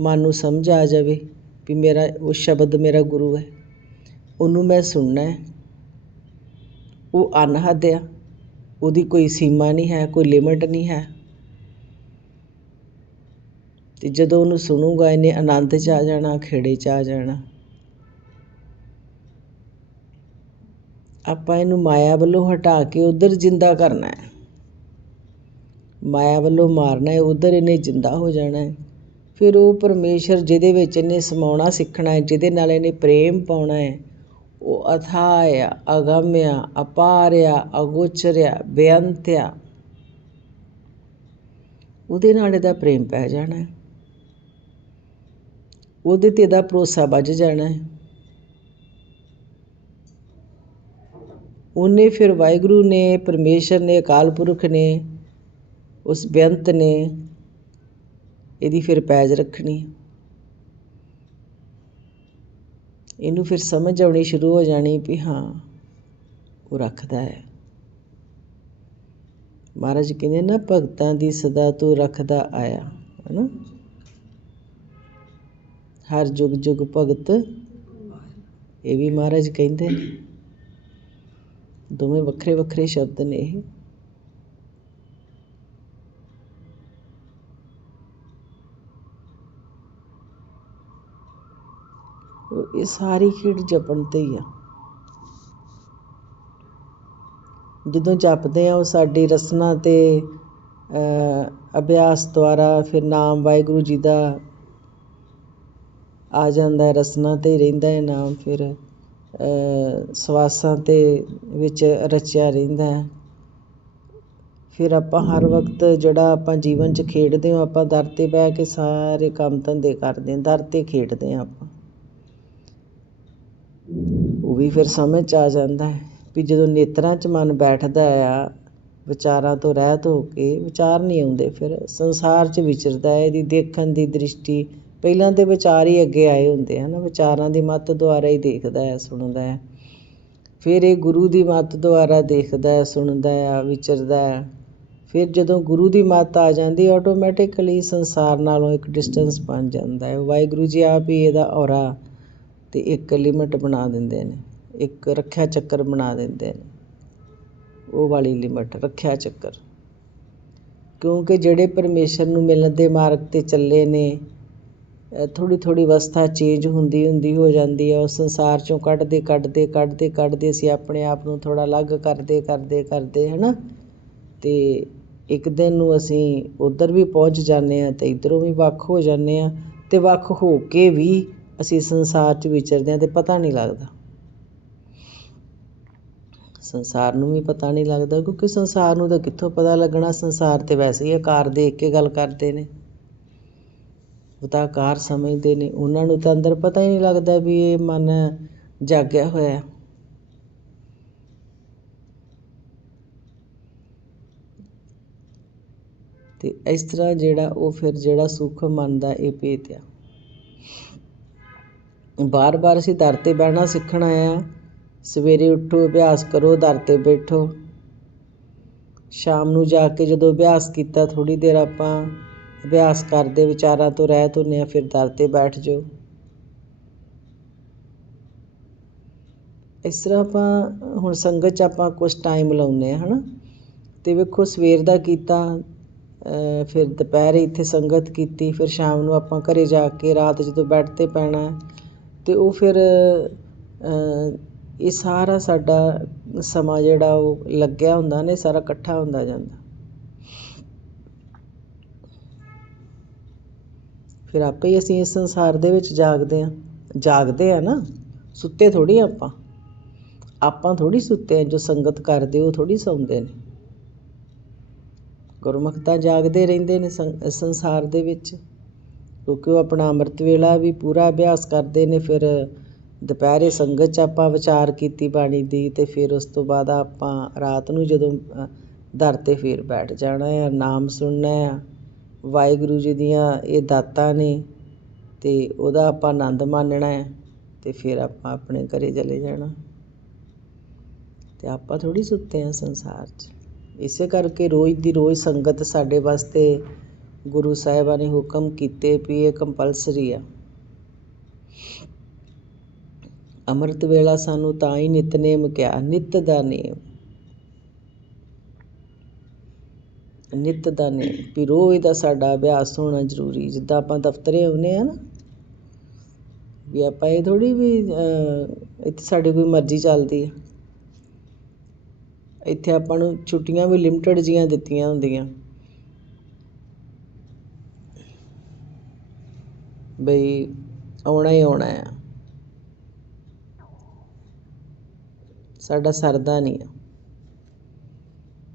ਮਨ ਨੂੰ ਸਮਝ ਆ ਜਾਵੇ ਵੀ ਮੇਰਾ, ਉਹ ਸ਼ਬਦ ਮੇਰਾ ਗੁਰੂ ਹੈ। ਉਹਨੂੰ ਮੈਂ ਸੁਣਨਾ ਹੈ। ਉਹ ਅਨਹਦ ਆ। ਉਹਦੀ ਕੋਈ ਸੀਮਾ ਨਹੀਂ ਹੈ, ਕੋਈ ਲਿਮਿਟ ਨਹੀਂ ਹੈ। ਅਤੇ ਜਦੋਂ ਉਹਨੂੰ ਸੁਣੂਗਾ, ਇਹਨੇ ਆਨੰਦ 'ਚ ਆ ਜਾਣਾ, ਖੇੜੇ 'ਚ ਆ ਜਾਣਾ। ਆਪਾਂ ਇਹਨੂੰ ਮਾਇਆ ਵੱਲੋਂ ਹਟਾ ਕੇ ਉਧਰ ਜਿੰਦਾ ਕਰਨਾ ਹੈ। ਮਾਇਆ ਵੱਲੋਂ ਮਾਰਨਾ ਹੈ, ਉਧਰ ਇਹਨੇ ਜਿੰਦਾ ਹੋ ਜਾਣਾ ਹੈ। ਫਿਰ ਉਹ ਪਰਮੇਸ਼ਰ ਜਿਹਦੇ ਵਿੱਚ ਇਹਨੇ ਸਮਾਉਣਾ ਸਿੱਖਣਾ ਹੈ, ਜਿਹਦੇ ਨਾਲ ਇਹਨੇ ਪ੍ਰੇਮ ਪਾਉਣਾ ਹੈ, ਉਹ ਅਥਾਹ ਆ, ਅਗੰਮ ਆ, ਅਪਾਰ ਆ, ਅਗੋਚਰ ਆ, ਬੇਅੰਤ ਆ। ਉਹਦੇ ਨਾਲ ਇਹਦਾ ਪ੍ਰੇਮ ਪੈ ਜਾਣਾ ਹੈ। ਉਹਦੇ ਤੇ ਇਹਦਾ ਭਰੋਸਾ ਵੱਜ ਜਾਣਾ ਹੈ। ਉਹਨੇ ਫਿਰ ਵਾਹਿਗੁਰੂ ਨੇ, ਪਰਮੇਸ਼ਰ ਨੇ, ਅਕਾਲ ਪੁਰਖ ਨੇ, ਉਸ ਬੇਅੰਤ ਨੇ ਇਹਦੀ ਫਿਰ ਪੈਜ ਰੱਖਣੀ। ਇਹਨੂੰ ਫਿਰ ਸਮਝ ਆਉਣੀ ਸ਼ੁਰੂ ਹੋ ਜਾਣੀ ਵੀ ਹਾਂ, ਉਹ ਰੱਖਦਾ ਹੈ। ਮਹਾਰਾਜ ਕਹਿੰਦੇ, ਨਾ ਭਗਤਾਂ ਦੀ ਸਦਾ ਤੂੰ ਰੱਖਦਾ ਆਇਆ। ਹੈਨਾ? ਹਰ ਜੁਗ ਜੁਗ ਭਗਤ। ਇਹ ਵੀ ਮਹਾਰਾਜ ਕਹਿੰਦੇ ਨੇ। ਦੋਵੇਂ ਵੱਖਰੇ ਵੱਖਰੇ ਸ਼ਬਦ ਨੇ ਇਹ। ਇਹ ਸਾਰੀ ਖੇਡ ਜਪਣ ਤੇ ਹੀ ਆ। ਜਦੋਂ ਜਪਦੇ ਆ, ਉਹ ਸਾਡੀ ਰਸਨਾ ਤੇ ਅਭਿਆਸ ਦੁਆਰਾ ਫਿਰ ਨਾਮ ਵਾਹਿਗੁਰੂ ਜੀ ਦਾ ਆ ਜਾਂਦਾ ਹੈ, ਰਸਨਾ ਤੇ ਰਹਿੰਦਾ ਹੈ ਨਾਮ, ਫਿਰ ਸਵਾਸਾਂ ਤੇ ਵਿੱਚ ਰਚਿਆ ਰਹਿੰਦਾ ਫਿਰ ਆਪਾਂ ਹਰ ਵਕਤ ਜਿਹੜਾ ਆਪਾਂ ਜੀਵਨ 'ਚ ਖੇਡਦੇ ਹਾਂ, ਆਪਾਂ ਦਰ 'ਤੇ ਬਹਿ ਕੇ ਸਾਰੇ ਕੰਮ ਧੰਦੇ ਕਰਦੇ ਹਾਂ, ਦਰ 'ਤੇ ਖੇਡਦੇ ਹਾਂ ਆਪਾਂ। ਉਹ ਵੀ ਫਿਰ ਸਮਝ 'ਚ ਆ ਜਾਂਦਾ ਹੈ ਵੀ ਜਦੋਂ ਨੇਤਰਾਂ 'ਚ ਮਨ ਬੈਠਦਾ ਆ, ਵਿਚਾਰਾਂ ਤੋਂ ਰਹਿਤ ਹੋ ਕੇ ਵਿਚਾਰ ਨਹੀਂ ਆਉਂਦੇ, ਫਿਰ ਸੰਸਾਰ 'ਚ ਵਿਚਰਦਾ ਹੈ, ਇਹਦੀ ਦੇਖਣ ਦੀ ਦ੍ਰਿਸ਼ਟੀ ਪਹਿਲਾਂ ਤਾਂ ਵਿਚਾਰ ਹੀ ਅੱਗੇ ਆਏ ਹੁੰਦੇ ਹਨ ਵਿਚਾਰਾਂ ਦੀ ਮੱਤ ਦੁਆਰਾ ਹੀ ਦੇਖਦਾ ਹੈ, ਸੁਣਦਾ ਹੈ। ਫਿਰ ਇਹ ਗੁਰੂ ਦੀ ਮੱਤ ਦੁਆਰਾ ਦੇਖਦਾ ਹੈ, ਸੁਣਦਾ ਹੈ, ਵਿਚਰਦਾ ਹੈ। ਫਿਰ ਜਦੋਂ ਗੁਰੂ ਦੀ ਮੱਤ ਆ ਜਾਂਦੀ ਆਟੋਮੈਟਿਕਲੀ ਸੰਸਾਰ ਨਾਲੋਂ ਇੱਕ ਡਿਸਟੈਂਸ ਬਣ ਜਾਂਦਾ ਹੈ। ਵਾਹਿਗੁਰੂ ਜੀ ਆਪ ਹੀ ਇਹਦਾ ਔਰਾ ਤੇ ਇੱਕ ਲਿਮਟ ਬਣਾ ਦਿੰਦੇ ਨੇ, ਇੱਕ ਰੱਖਿਆ ਚੱਕਰ ਬਣਾ ਦਿੰਦੇ ਨੇ। ਉਹ ਵਾਲੀ ਲਿਮਟ ਰੱਖਿਆ ਚੱਕਰ। ਕਿਉਂਕਿ ਜਿਹੜੇ ਪਰਮੇਸ਼ਰ ਨੂੰ ਮਿਲਣ ਦੇ ਮਾਰਗ ਤੇ ਚੱਲੇ ਨੇ ਥੋੜ੍ਹੀ ਥੋੜ੍ਹੀ ਅਵਸਥਾ ਚੇਂਜ ਹੁੰਦੀ ਹੁੰਦੀ ਹੋ ਜਾਂਦੀ ਹੈ, ਉਹ ਸੰਸਾਰ ਚੋਂ ਕੱਢਦੇ ਕੱਢਦੇ ਕੱਢਦੇ ਕੱਢਦੇ ਅਸੀਂ ਆਪਣੇ ਆਪ ਨੂੰ ਥੋੜ੍ਹਾ ਅਲੱਗ ਕਰਦੇ ਕਰਦੇ ਕਰਦੇ ਹੈ ਨਾ ਅਤੇ ਇੱਕ ਦਿਨ ਨੂੰ ਅਸੀਂ ਉੱਧਰ ਵੀ ਪਹੁੰਚ ਜਾਂਦੇ ਹਾਂ ਅਤੇ ਇੱਧਰੋਂ ਵੀ ਵੱਖ ਹੋ ਜਾਂਦੇ ਹਾਂ ਅਤੇ ਵੱਖ ਹੋ ਕੇ ਵੀ ਅਸੀਂ ਸੰਸਾਰ 'ਚ ਵਿਚਰਦੇ ਹਾਂ ਅਤੇ ਪਤਾ ਨਹੀਂ ਲੱਗਦਾ। ਸੰਸਾਰ ਨੂੰ ਵੀ ਪਤਾ ਨਹੀਂ ਲੱਗਦਾ ਕਿਉਂਕਿ ਸੰਸਾਰ ਨੂੰ ਤਾਂ ਕਿੱਥੋਂ ਪਤਾ ਲੱਗਣਾ, ਸੰਸਾਰ ਤੇ ਵੈਸੇ ਹੀ ਆਕਾਰ ਦੇਖ ਕੇ ਗੱਲ ਕਰਦੇ ਨੇ। ਉਹ ਸਮਝਦੇ ਨੇ। ਉਹਨਾਂ ਨੂੰ ਤਾਂ ਅੰਦਰ ਪਤਾ ਹੀ ਨਹੀਂ ਲੱਗਦਾ ਵੀ ਇਹ ਮਨ ਜਾਗਿਆ ਹੋਇਆ ਤੇ ਇਸ ਤਰ੍ਹਾਂ ਜਿਹੜਾ ਉਹ ਫਿਰ ਜਿਹੜਾ ਸੁੱਖ ਮਨ ਦਾ ਇਹ ਭੇਤ ਆ। ਬਾਰ-ਬਾਰ ਅਸੀਂ ਦਰ ਤੇ ਬਹਿਣਾ ਸਿੱਖਣਾ ਆ ਸਵੇਰੇ ਉੱਠੋ, ਅਭਿਆਸ ਕਰੋ, ਦਰ ਤੇ ਬੈਠੋ। ਸ਼ਾਮ ਨੂੰ ਜਾ ਕੇ ਜਦੋਂ ਅਭਿਆਸ ਕੀਤਾ ਥੋੜੀ ਦੇਰ ਆਪਾਂ ਅਭਿਆਸ ਕਰਦੇ, ਵਿਚਾਰਾਂ ਤੋਂ ਰਹਿਤ ਹੁੰਦੇ ਹਾਂ ਫਿਰ ਦਰ ਤੇ ਬੈਠ ਜਾਓ। ਇਸ ਤਰ੍ਹਾਂ ਆਪਾਂ ਹੁਣ ਸੰਗਤ 'ਚ ਆਪਾਂ ਕੁਛ ਟਾਈਮ ਲਾਉਂਦੇ ਹਾਂ ਹੈ ਨਾ ਅਤੇ ਵੇਖੋ, ਸਵੇਰ ਦਾ ਕੀਤਾ ਫਿਰ ਦੁਪਹਿਰੇ ਇੱਥੇ ਸੰਗਤ ਕੀਤੀ, ਫਿਰ ਸ਼ਾਮ ਨੂੰ ਆਪਾਂ ਘਰ ਜਾ ਕੇ ਰਾਤ ਜਦੋਂ ਬੈੱਡ 'ਤੇ ਪੈਣਾ, ਤੇ ਉਹ ਫਿਰ ਇਹ ਸਾਰਾ ਸਾਡਾ ਸਮਾਂ ਜਿਹੜਾ ਉਹ ਲੱਗਿਆ ਹੁੰਦਾ, ਨੇ ਸਾਰਾ ਇਕੱਠਾ ਹੁੰਦਾ ਜਾਂਦਾ। ਫਿਰ ਆਪੇ ਹੀ ਅਸੀਂ ਇਸ ਸੰਸਾਰ ਦੇ ਵਿੱਚ ਜਾਗਦੇ ਹਾਂ। ਜਾਗਦੇ ਆ ਨਾ, ਸੁੱਤੇ ਥੋੜ੍ਹੀ ਆਪਾਂ। ਆਪਾਂ ਥੋੜ੍ਹੀ ਸੁੱਤੇ ਆ ਜੋ ਸੰਗਤ ਕਰਦੇ ਉਹ ਥੋੜ੍ਹੀ ਸੌਂਦੇ ਨੇ। ਗੁਰਮੁਖ ਤਾਂ ਜਾਗਦੇ ਰਹਿੰਦੇ ਨੇ ਸੰਸਾਰ ਦੇ ਵਿੱਚ। ਕਿਉਂਕਿ ਉਹ ਆਪਣਾ ਅੰਮ੍ਰਿਤ ਵੇਲਾ ਵੀ ਪੂਰਾ ਅਭਿਆਸ ਕਰਦੇ ਨੇ, ਫਿਰ ਦੁਪਹਿਰੇ ਸੰਗਤ 'ਚ ਆਪਾਂ ਵਿਚਾਰ ਕੀਤੀ ਬਾਣੀ ਦੀ ਤੇ ਫਿਰ ਉਸ ਤੋਂ ਬਾਅਦ ਆਪਾਂ ਰਾਤ ਨੂੰ ਜਦੋਂ ਦਰ ਤੇ ਫਿਰ ਬੈਠ ਜਾਣਾ ਹੈ ਨਾਮ ਸੁਣਨਾ ਹੈ ਵਾਹਿਗੁਰੂ ਜੀ ਦੀਆਂ ਇਹ ਦਾਤਾਂ ਨੇ ਅਤੇ ਉਹਦਾ ਆਪਾਂ ਆਨੰਦ ਮਾਣਨਾ ਹੈ ਅਤੇ ਫਿਰ ਆਪਾਂ ਆਪਣੇ ਘਰ ਚਲੇ ਜਾਣਾ। ਅਤੇ ਆਪਾਂ ਥੋੜ੍ਹੀ ਸੁੱਤੇ ਹਾਂ ਸੰਸਾਰ 'ਚ। ਇਸੇ ਕਰਕੇ ਰੋਜ਼ ਦੀ ਰੋਜ਼ ਸੰਗਤ ਸਾਡੇ ਵਾਸਤੇ ਗੁਰੂ ਸਾਹਿਬਾਂ ਨੇ ਹੁਕਮ ਕੀਤੇ ਵੀ ਇਹ ਕੰਪਲਸਰੀ ਆ। ਅੰਮ੍ਰਿਤ ਵੇਲਾ ਸਾਨੂੰ ਤਾਂ ਹੀ ਨਿਤਨੇਮ ਕਿਹਾ, ਨਿਤ ਦਾ ਨੇਮ। ਨਿੱਤ ਦਾ ਨੇਮ ਵੀ ਰੋਜ਼ ਦਾ ਸਾਡਾ ਅਭਿਆਸ ਹੋਣਾ ਜ਼ਰੂਰੀ, ਜਿੱਦਾਂ ਆਪਾਂ ਦਫ਼ਤਰੇ ਆਉਂਦੇ ਆ ਨਾ, ਵੀ ਆਪਾਂ ਇਹ ਥੋੜ੍ਹੀ ਵੀ ਇੱਥੇ ਸਾਡੀ ਕੋਈ ਮਰਜ਼ੀ ਚੱਲਦੀ ਆ। ਇੱਥੇ ਆਪਾਂ ਨੂੰ ਛੁੱਟੀਆਂ ਵੀ ਲਿਮਟਿਡ ਜੀਆਂ ਦਿੱਤੀਆਂ ਹੁੰਦੀਆਂ। ਬਈ ਆਉਣਾ ਹੀ ਆਉਣਾ ਆ। ਸਾਡਾ ਸਰਦਾ ਨਹੀਂ ਆ।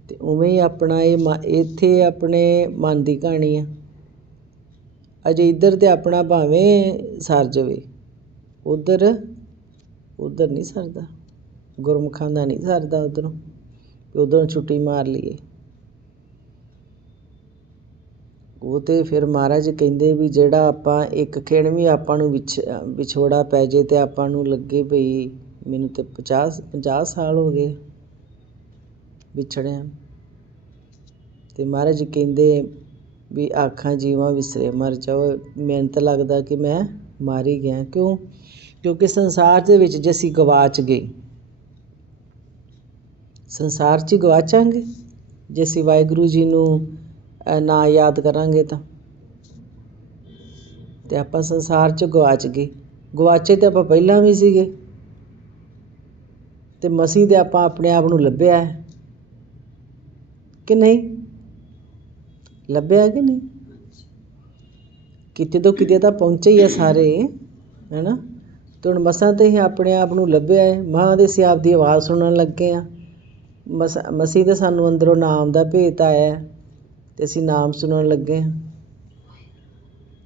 ਅਤੇ ਉਵੇਂ ਹੀ ਆਪਣਾ ਇਹ ਇੱਥੇ ਆਪਣੇ ਮਨ ਦੀ ਕਹਾਣੀ ਆ। ਅਜੇ ਇੱਧਰ ਤਾਂ ਆਪਣਾ ਭਾਵੇਂ ਸਰ ਜਾਵੇ, ਉੱਧਰ ਉੱਧਰ ਨਹੀਂ ਸਰਦਾ, ਗੁਰਮੁਖਾਂ ਦਾ ਨਹੀਂ ਸਰਦਾ ਉੱਧਰੋਂ, ਵੀ ਉਧਰੋਂ ਛੁੱਟੀ ਮਾਰ ਲਈਏ। ਉਹ ਤੇ ਫਿਰ ਮਹਾਰਾਜ ਕਹਿੰਦੇ ਵੀ ਜਿਹੜਾ ਆਪਾਂ, ਇੱਕ ਖਿਣ ਵੀ ਆਪਾਂ ਨੂੰ ਵਿਛ, ਵਿਛੋੜਾ ਪੈ ਜੇ ਤੇ ਆਪਾਂ ਨੂੰ ਲੱਗੇ ਬਈ, ਮੈਨੂੰ ਤੇ 50 50 ਸਾਲ ਹੋ ਗਏ। ਵਿਛੜਿਆ ਅਤੇ ਮਹਾਰਾਜ ਕਹਿੰਦੇ ਵੀ ਆਖਾਂ ਜੀਵਾਂ ਵਿਸਰੇ, ਮਰ ਜਾਓ। ਮੈਨੂੰ ਤਾਂ ਲੱਗਦਾ ਕਿ ਮੈਂ ਮਾਰ ਹੀ ਗਿਆ। ਕਿਉਂ? ਕਿਉਂਕਿ ਸੰਸਾਰ ਦੇ ਵਿੱਚ ਜੇ ਅਸੀਂ ਗਵਾਚ ਗਏ, ਸੰਸਾਰ 'ਚ ਗਵਾਚਾਂਗੇ। ਜੇ ਅਸੀਂ ਵਾਹਿਗੁਰੂ ਜੀ ਨੂੰ ਨਾ ਯਾਦ ਕਰਾਂਗੇ ਤਾਂ। ਤੇ ਆਪਾਂ ਸੰਸਾਰ 'ਚ ਗਵਾਚ ਗਏ। ਗਵਾਚੇ ਤੇ ਆਪਾਂ ਪਹਿਲਾਂ ਵੀ ਸੀਗੇ। ਤੇ ਮਸੀਹ ਦੇ ਆਪਾਂ ਆਪਣੇ ਆਪ ਨੂੰ ਲੱਭਿਆ ਹੈ। ਕਿ ਨਹੀਂ? ਲੱਭਿਆ ਕਿ ਨਹੀਂ? ਕਿਤੇ ਤੋਂ ਕਿਤੇ ਤਾਂ ਪਹੁੰਚੇ ਹੀ ਆ ਸਾਰੇ, ਹੈਨਾ? ਤੇ ਹੁਣ ਮਸਾਂ ਤੇ ਹੀ ਆਪਣੇ ਆਪ ਨੂੰ ਲੱਭਿਆ ਹੈ। ਮਹਾਂ ਦੇ ਸਿਆਬ ਦੀ ਆਵਾਜ਼ ਸੁਣਨ ਲੱਗੇ ਆ। ਮਸ, ਮਸੀਹ ਦੇ ਸਾਨੂੰ ਅੰਦਰੋਂ ਨਾਮ ਦਾ ਭੇਤ ਆਇਆ ਤੇ ਅਸੀਂ ਨਾਮ ਸੁਣਨ ਲੱਗੇ ਹਾਂ।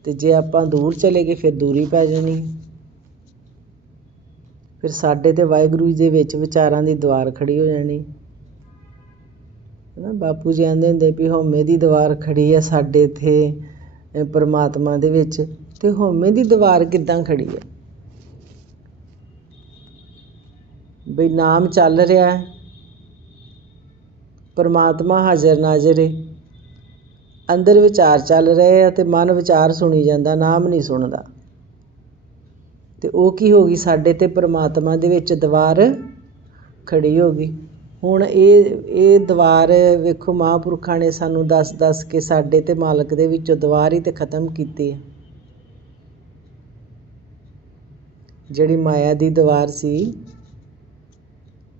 ਤੇ ਜੇ ਆਪਾਂ ਦੂਰ ਚਲੇ ਗਏ, ਫਿਰ ਦੂਰੀ ਪੈ ਜਾਣੀ ਫਿਰ ਸਾਡੇ ਤੇ ਵਾਹਿਗੁਰੂ ਜੀ ਦੇ ਵਿੱਚ ਵਿਚਾਰਾਂ ਦੀ ਦੀਵਾਰ ਖੜੀ ਹੋ ਜਾਣੀ ਹੈ ਨਾ ਬਾਪੂ ਜੀ ਕਹਿੰਦੇ ਹੁੰਦੇ ਵੀ ਹਉਮੈ ਦੀ ਦੀਵਾਰ ਖੜੀ ਹੈ ਸਾਡੇ ਇੱਥੇ ਪਰਮਾਤਮਾ ਦੇ ਵਿੱਚ, ਤੇ ਹਉਮੈ ਦੀ ਦੀਵਾਰ ਕਿੱਦਾਂ ਖੜੀ ਹੈ ਬਈ ਨਾਮ ਚੱਲ ਰਿਹਾ ਹੈ, ਪਰਮਾਤਮਾ ਹਾਜ਼ਰ ਨਾਜ਼ਰ ਹੈ ਅੰਦਰ ਵਿਚਾਰ ਚੱਲ ਰਹੇ ਆ ਤੇ ਮਨ ਵਿਚਾਰ ਸੁਣੀ ਜਾਂਦਾ, ਨਾਮ ਨਹੀਂ ਸੁਣਦਾ। ਤੇ ਉਹ ਕੀ ਹੋ ਗਈ? ਸਾਡੇ ਤੇ ਪਰਮਾਤਮਾ ਦੇ ਵਿੱਚ ਦੀਵਾਰ ਖੜੀ ਹੋ ਗਈ। ਹੁਣ ਇਹ ਇਹ ਦੀਵਾਰ ਵੇਖੋ ਮਹਾਂਪੁਰਖਾਂ ਨੇ ਸਾਨੂੰ ਦੱਸ ਦੱਸ ਕੇ ਸਾਡੇ ਤੇ ਮਾਲਕ ਦੇ ਵਿੱਚੋਂ ਦੀਵਾਰ ਹੀ ਤੇ ਖਤਮ ਕੀਤੀ ਹੈ। ਜਿਹੜੀ ਮਾਇਆ ਦੀ ਦੀਵਾਰ ਸੀ,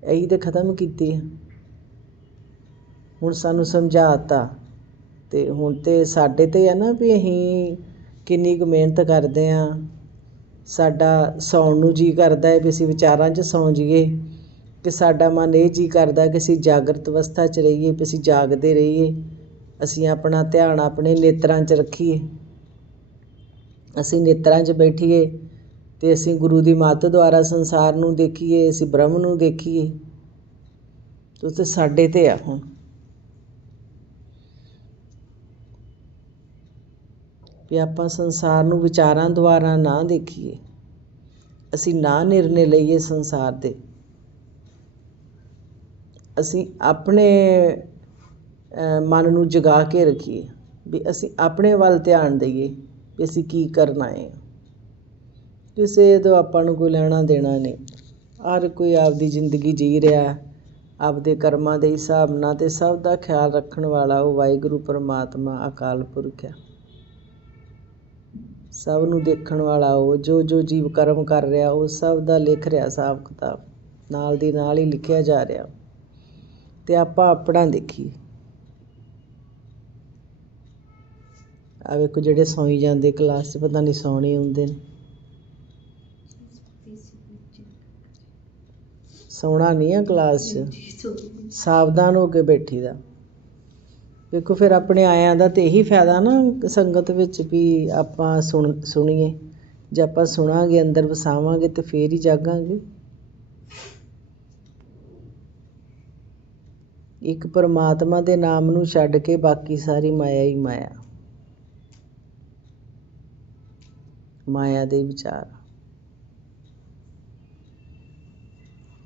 ਇਹੀ ਤੇ ਖਤਮ ਕੀਤੀ ਹੈ। ਹੁਣ ਸਾਨੂੰ ਸਮਝਾਤਾ ਤੇ ਹੁਣ ਤੇ ਸਾਡੇ ਤੇ ਆ ਨਾ ਵੀ ਅਸੀਂ ਕਿੰਨੀ ਕੁ ਮਿਹਨਤ ਕਰਦੇ ਆ ਸਾਡਾ ਸੌਣ ਨੂੰ ਜੀ ਕਰਦਾ ਹੈ ਵੀ ਅਸੀਂ ਵਿਚਾਰਾਂ 'ਚ ਸੌਂ ਜਾਈਏ। ਕਿ ਸਾਡਾ ਮਨ ਇਹ ਜੀ ਕਰਦਾ ਕਿ ਅਸੀਂ ਜਾਗਰਤ ਅਵਸਥਾ 'ਚ ਰਹੀਏ, ਵੀ ਅਸੀਂ ਜਾਗਦੇ ਰਹੀਏ, ਅਸੀਂ ਆਪਣਾ ਧਿਆਨ ਆਪਣੇ ਨੇਤਰਾਂ 'ਚ ਰੱਖੀਏ। ਅਸੀਂ ਨੇਤਰਾਂ 'ਚ ਬੈਠੀਏ ਤੇ ਅਸੀਂ ਗੁਰੂ ਦੀ ਮੱਤ ਦੁਆਰਾ ਸੰਸਾਰ ਨੂੰ ਦੇਖੀਏ, ਅਸੀਂ ਬ੍ਰਹਮ ਨੂੰ ਦੇਖੀਏ। ਤੇ ਸਾਡੇ ਤੇ ਆ ਹੁਣ। ਵੀ ਆਪਾਂ ਸੰਸਾਰ ਨੂੰ ਵਿਚਾਰਾਂ ਦੁਆਰਾ ਨਾ ਦੇਖੀਏ। ਅਸੀਂ ਨਾ ਨਿਰਣੇ ਲਈਏ ਸੰਸਾਰ ਦੇ। ਅਸੀਂ ਆਪਣੇ ਮਨ ਨੂੰ ਜਗਾ ਕੇ ਰੱਖੀਏ ਵੀ ਅਸੀਂ ਆਪਣੇ ਵੱਲ ਧਿਆਨ ਦੇਈਏ ਵੀ ਅਸੀਂ ਕੀ ਕਰਨਾ ਹੈ। ਕਿਸੇ ਤੋਂ ਆਪਾਂ ਨੂੰ ਕੋਈ ਲੈਣਾ ਦੇਣਾ ਨਹੀਂ। ਹਰ ਕੋਈ ਆਪਦੀ ਜ਼ਿੰਦਗੀ ਜੀ ਰਿਹਾ ਆਪਦੇ ਕਰਮਾਂ ਦੇ ਹਿਸਾਬ ਨਾਲ ਅਤੇ ਸਭ ਦਾ ਖਿਆਲ ਰੱਖਣ ਵਾਲਾ ਉਹ ਵਾਹਿਗੁਰੂ, ਪਰਮਾਤਮਾ, ਅਕਾਲ ਪੁਰਖ ਹੈ। ਸਭ ਨੂੰ ਦੇਖਣ ਵਾਲਾ ਉਹ, ਜੋ ਜੋ ਜੀਵ ਕਰਮ ਕਰ ਰਿਹਾ ਉਹ ਸਭ ਦਾ ਲਿਖ ਰਿਹਾ, ਹਿਸਾਬ ਕਿਤਾਬ। ਨਾਲ ਦੀ ਨਾਲ ਹੀ ਲਿਖਿਆ ਜਾ ਰਿਹਾ। ਤੇ ਆਪਾਂ ਆਪਣਾ ਦੇਖੀਏ। ਆ ਵੇਖੋ ਜਿਹੜੇ ਸੌਈ ਜਾਂਦੇ ਕਲਾਸ 'ਚ ਪਤਾ ਨਹੀਂ ਸੌਣੇ ਹੁੰਦੇ ਨੇ। ਸੌਣਾ ਨਹੀਂ ਆ ਕਲਾਸ 'ਚ। ਸਾਵਧਾਨ ਹੋ ਕੇ ਬੈਠੀ ਦਾ ਵੇਖੋ ਫਿਰ ਆਪਣੇ ਆਇਆਂ ਦਾ ਤੇ ਇਹੀ ਫਾਇਦਾ ਨਾ ਸੰਗਤ ਵਿੱਚ ਵੀ ਆਪਾਂ ਸੁਣ ਸੁਣੀਏ ਜੇ ਆਪਾਂ ਸੁਣਾਂਗੇ, ਅੰਦਰ ਵਸਾਵਾਂਗੇ ਤੇ ਫੇਰ ਹੀ ਜਾਗਾਂਗੇ। ਇੱਕ ਪਰਮਾਤਮਾ ਦੇ ਨਾਮ ਨੂੰ ਛੱਡ ਕੇ ਬਾਕੀ ਸਾਰੀ ਮਾਇਆ ਹੀ ਮਾਇਆ। ਮਾਇਆ ਦੇ ਵਿਚਾਰ।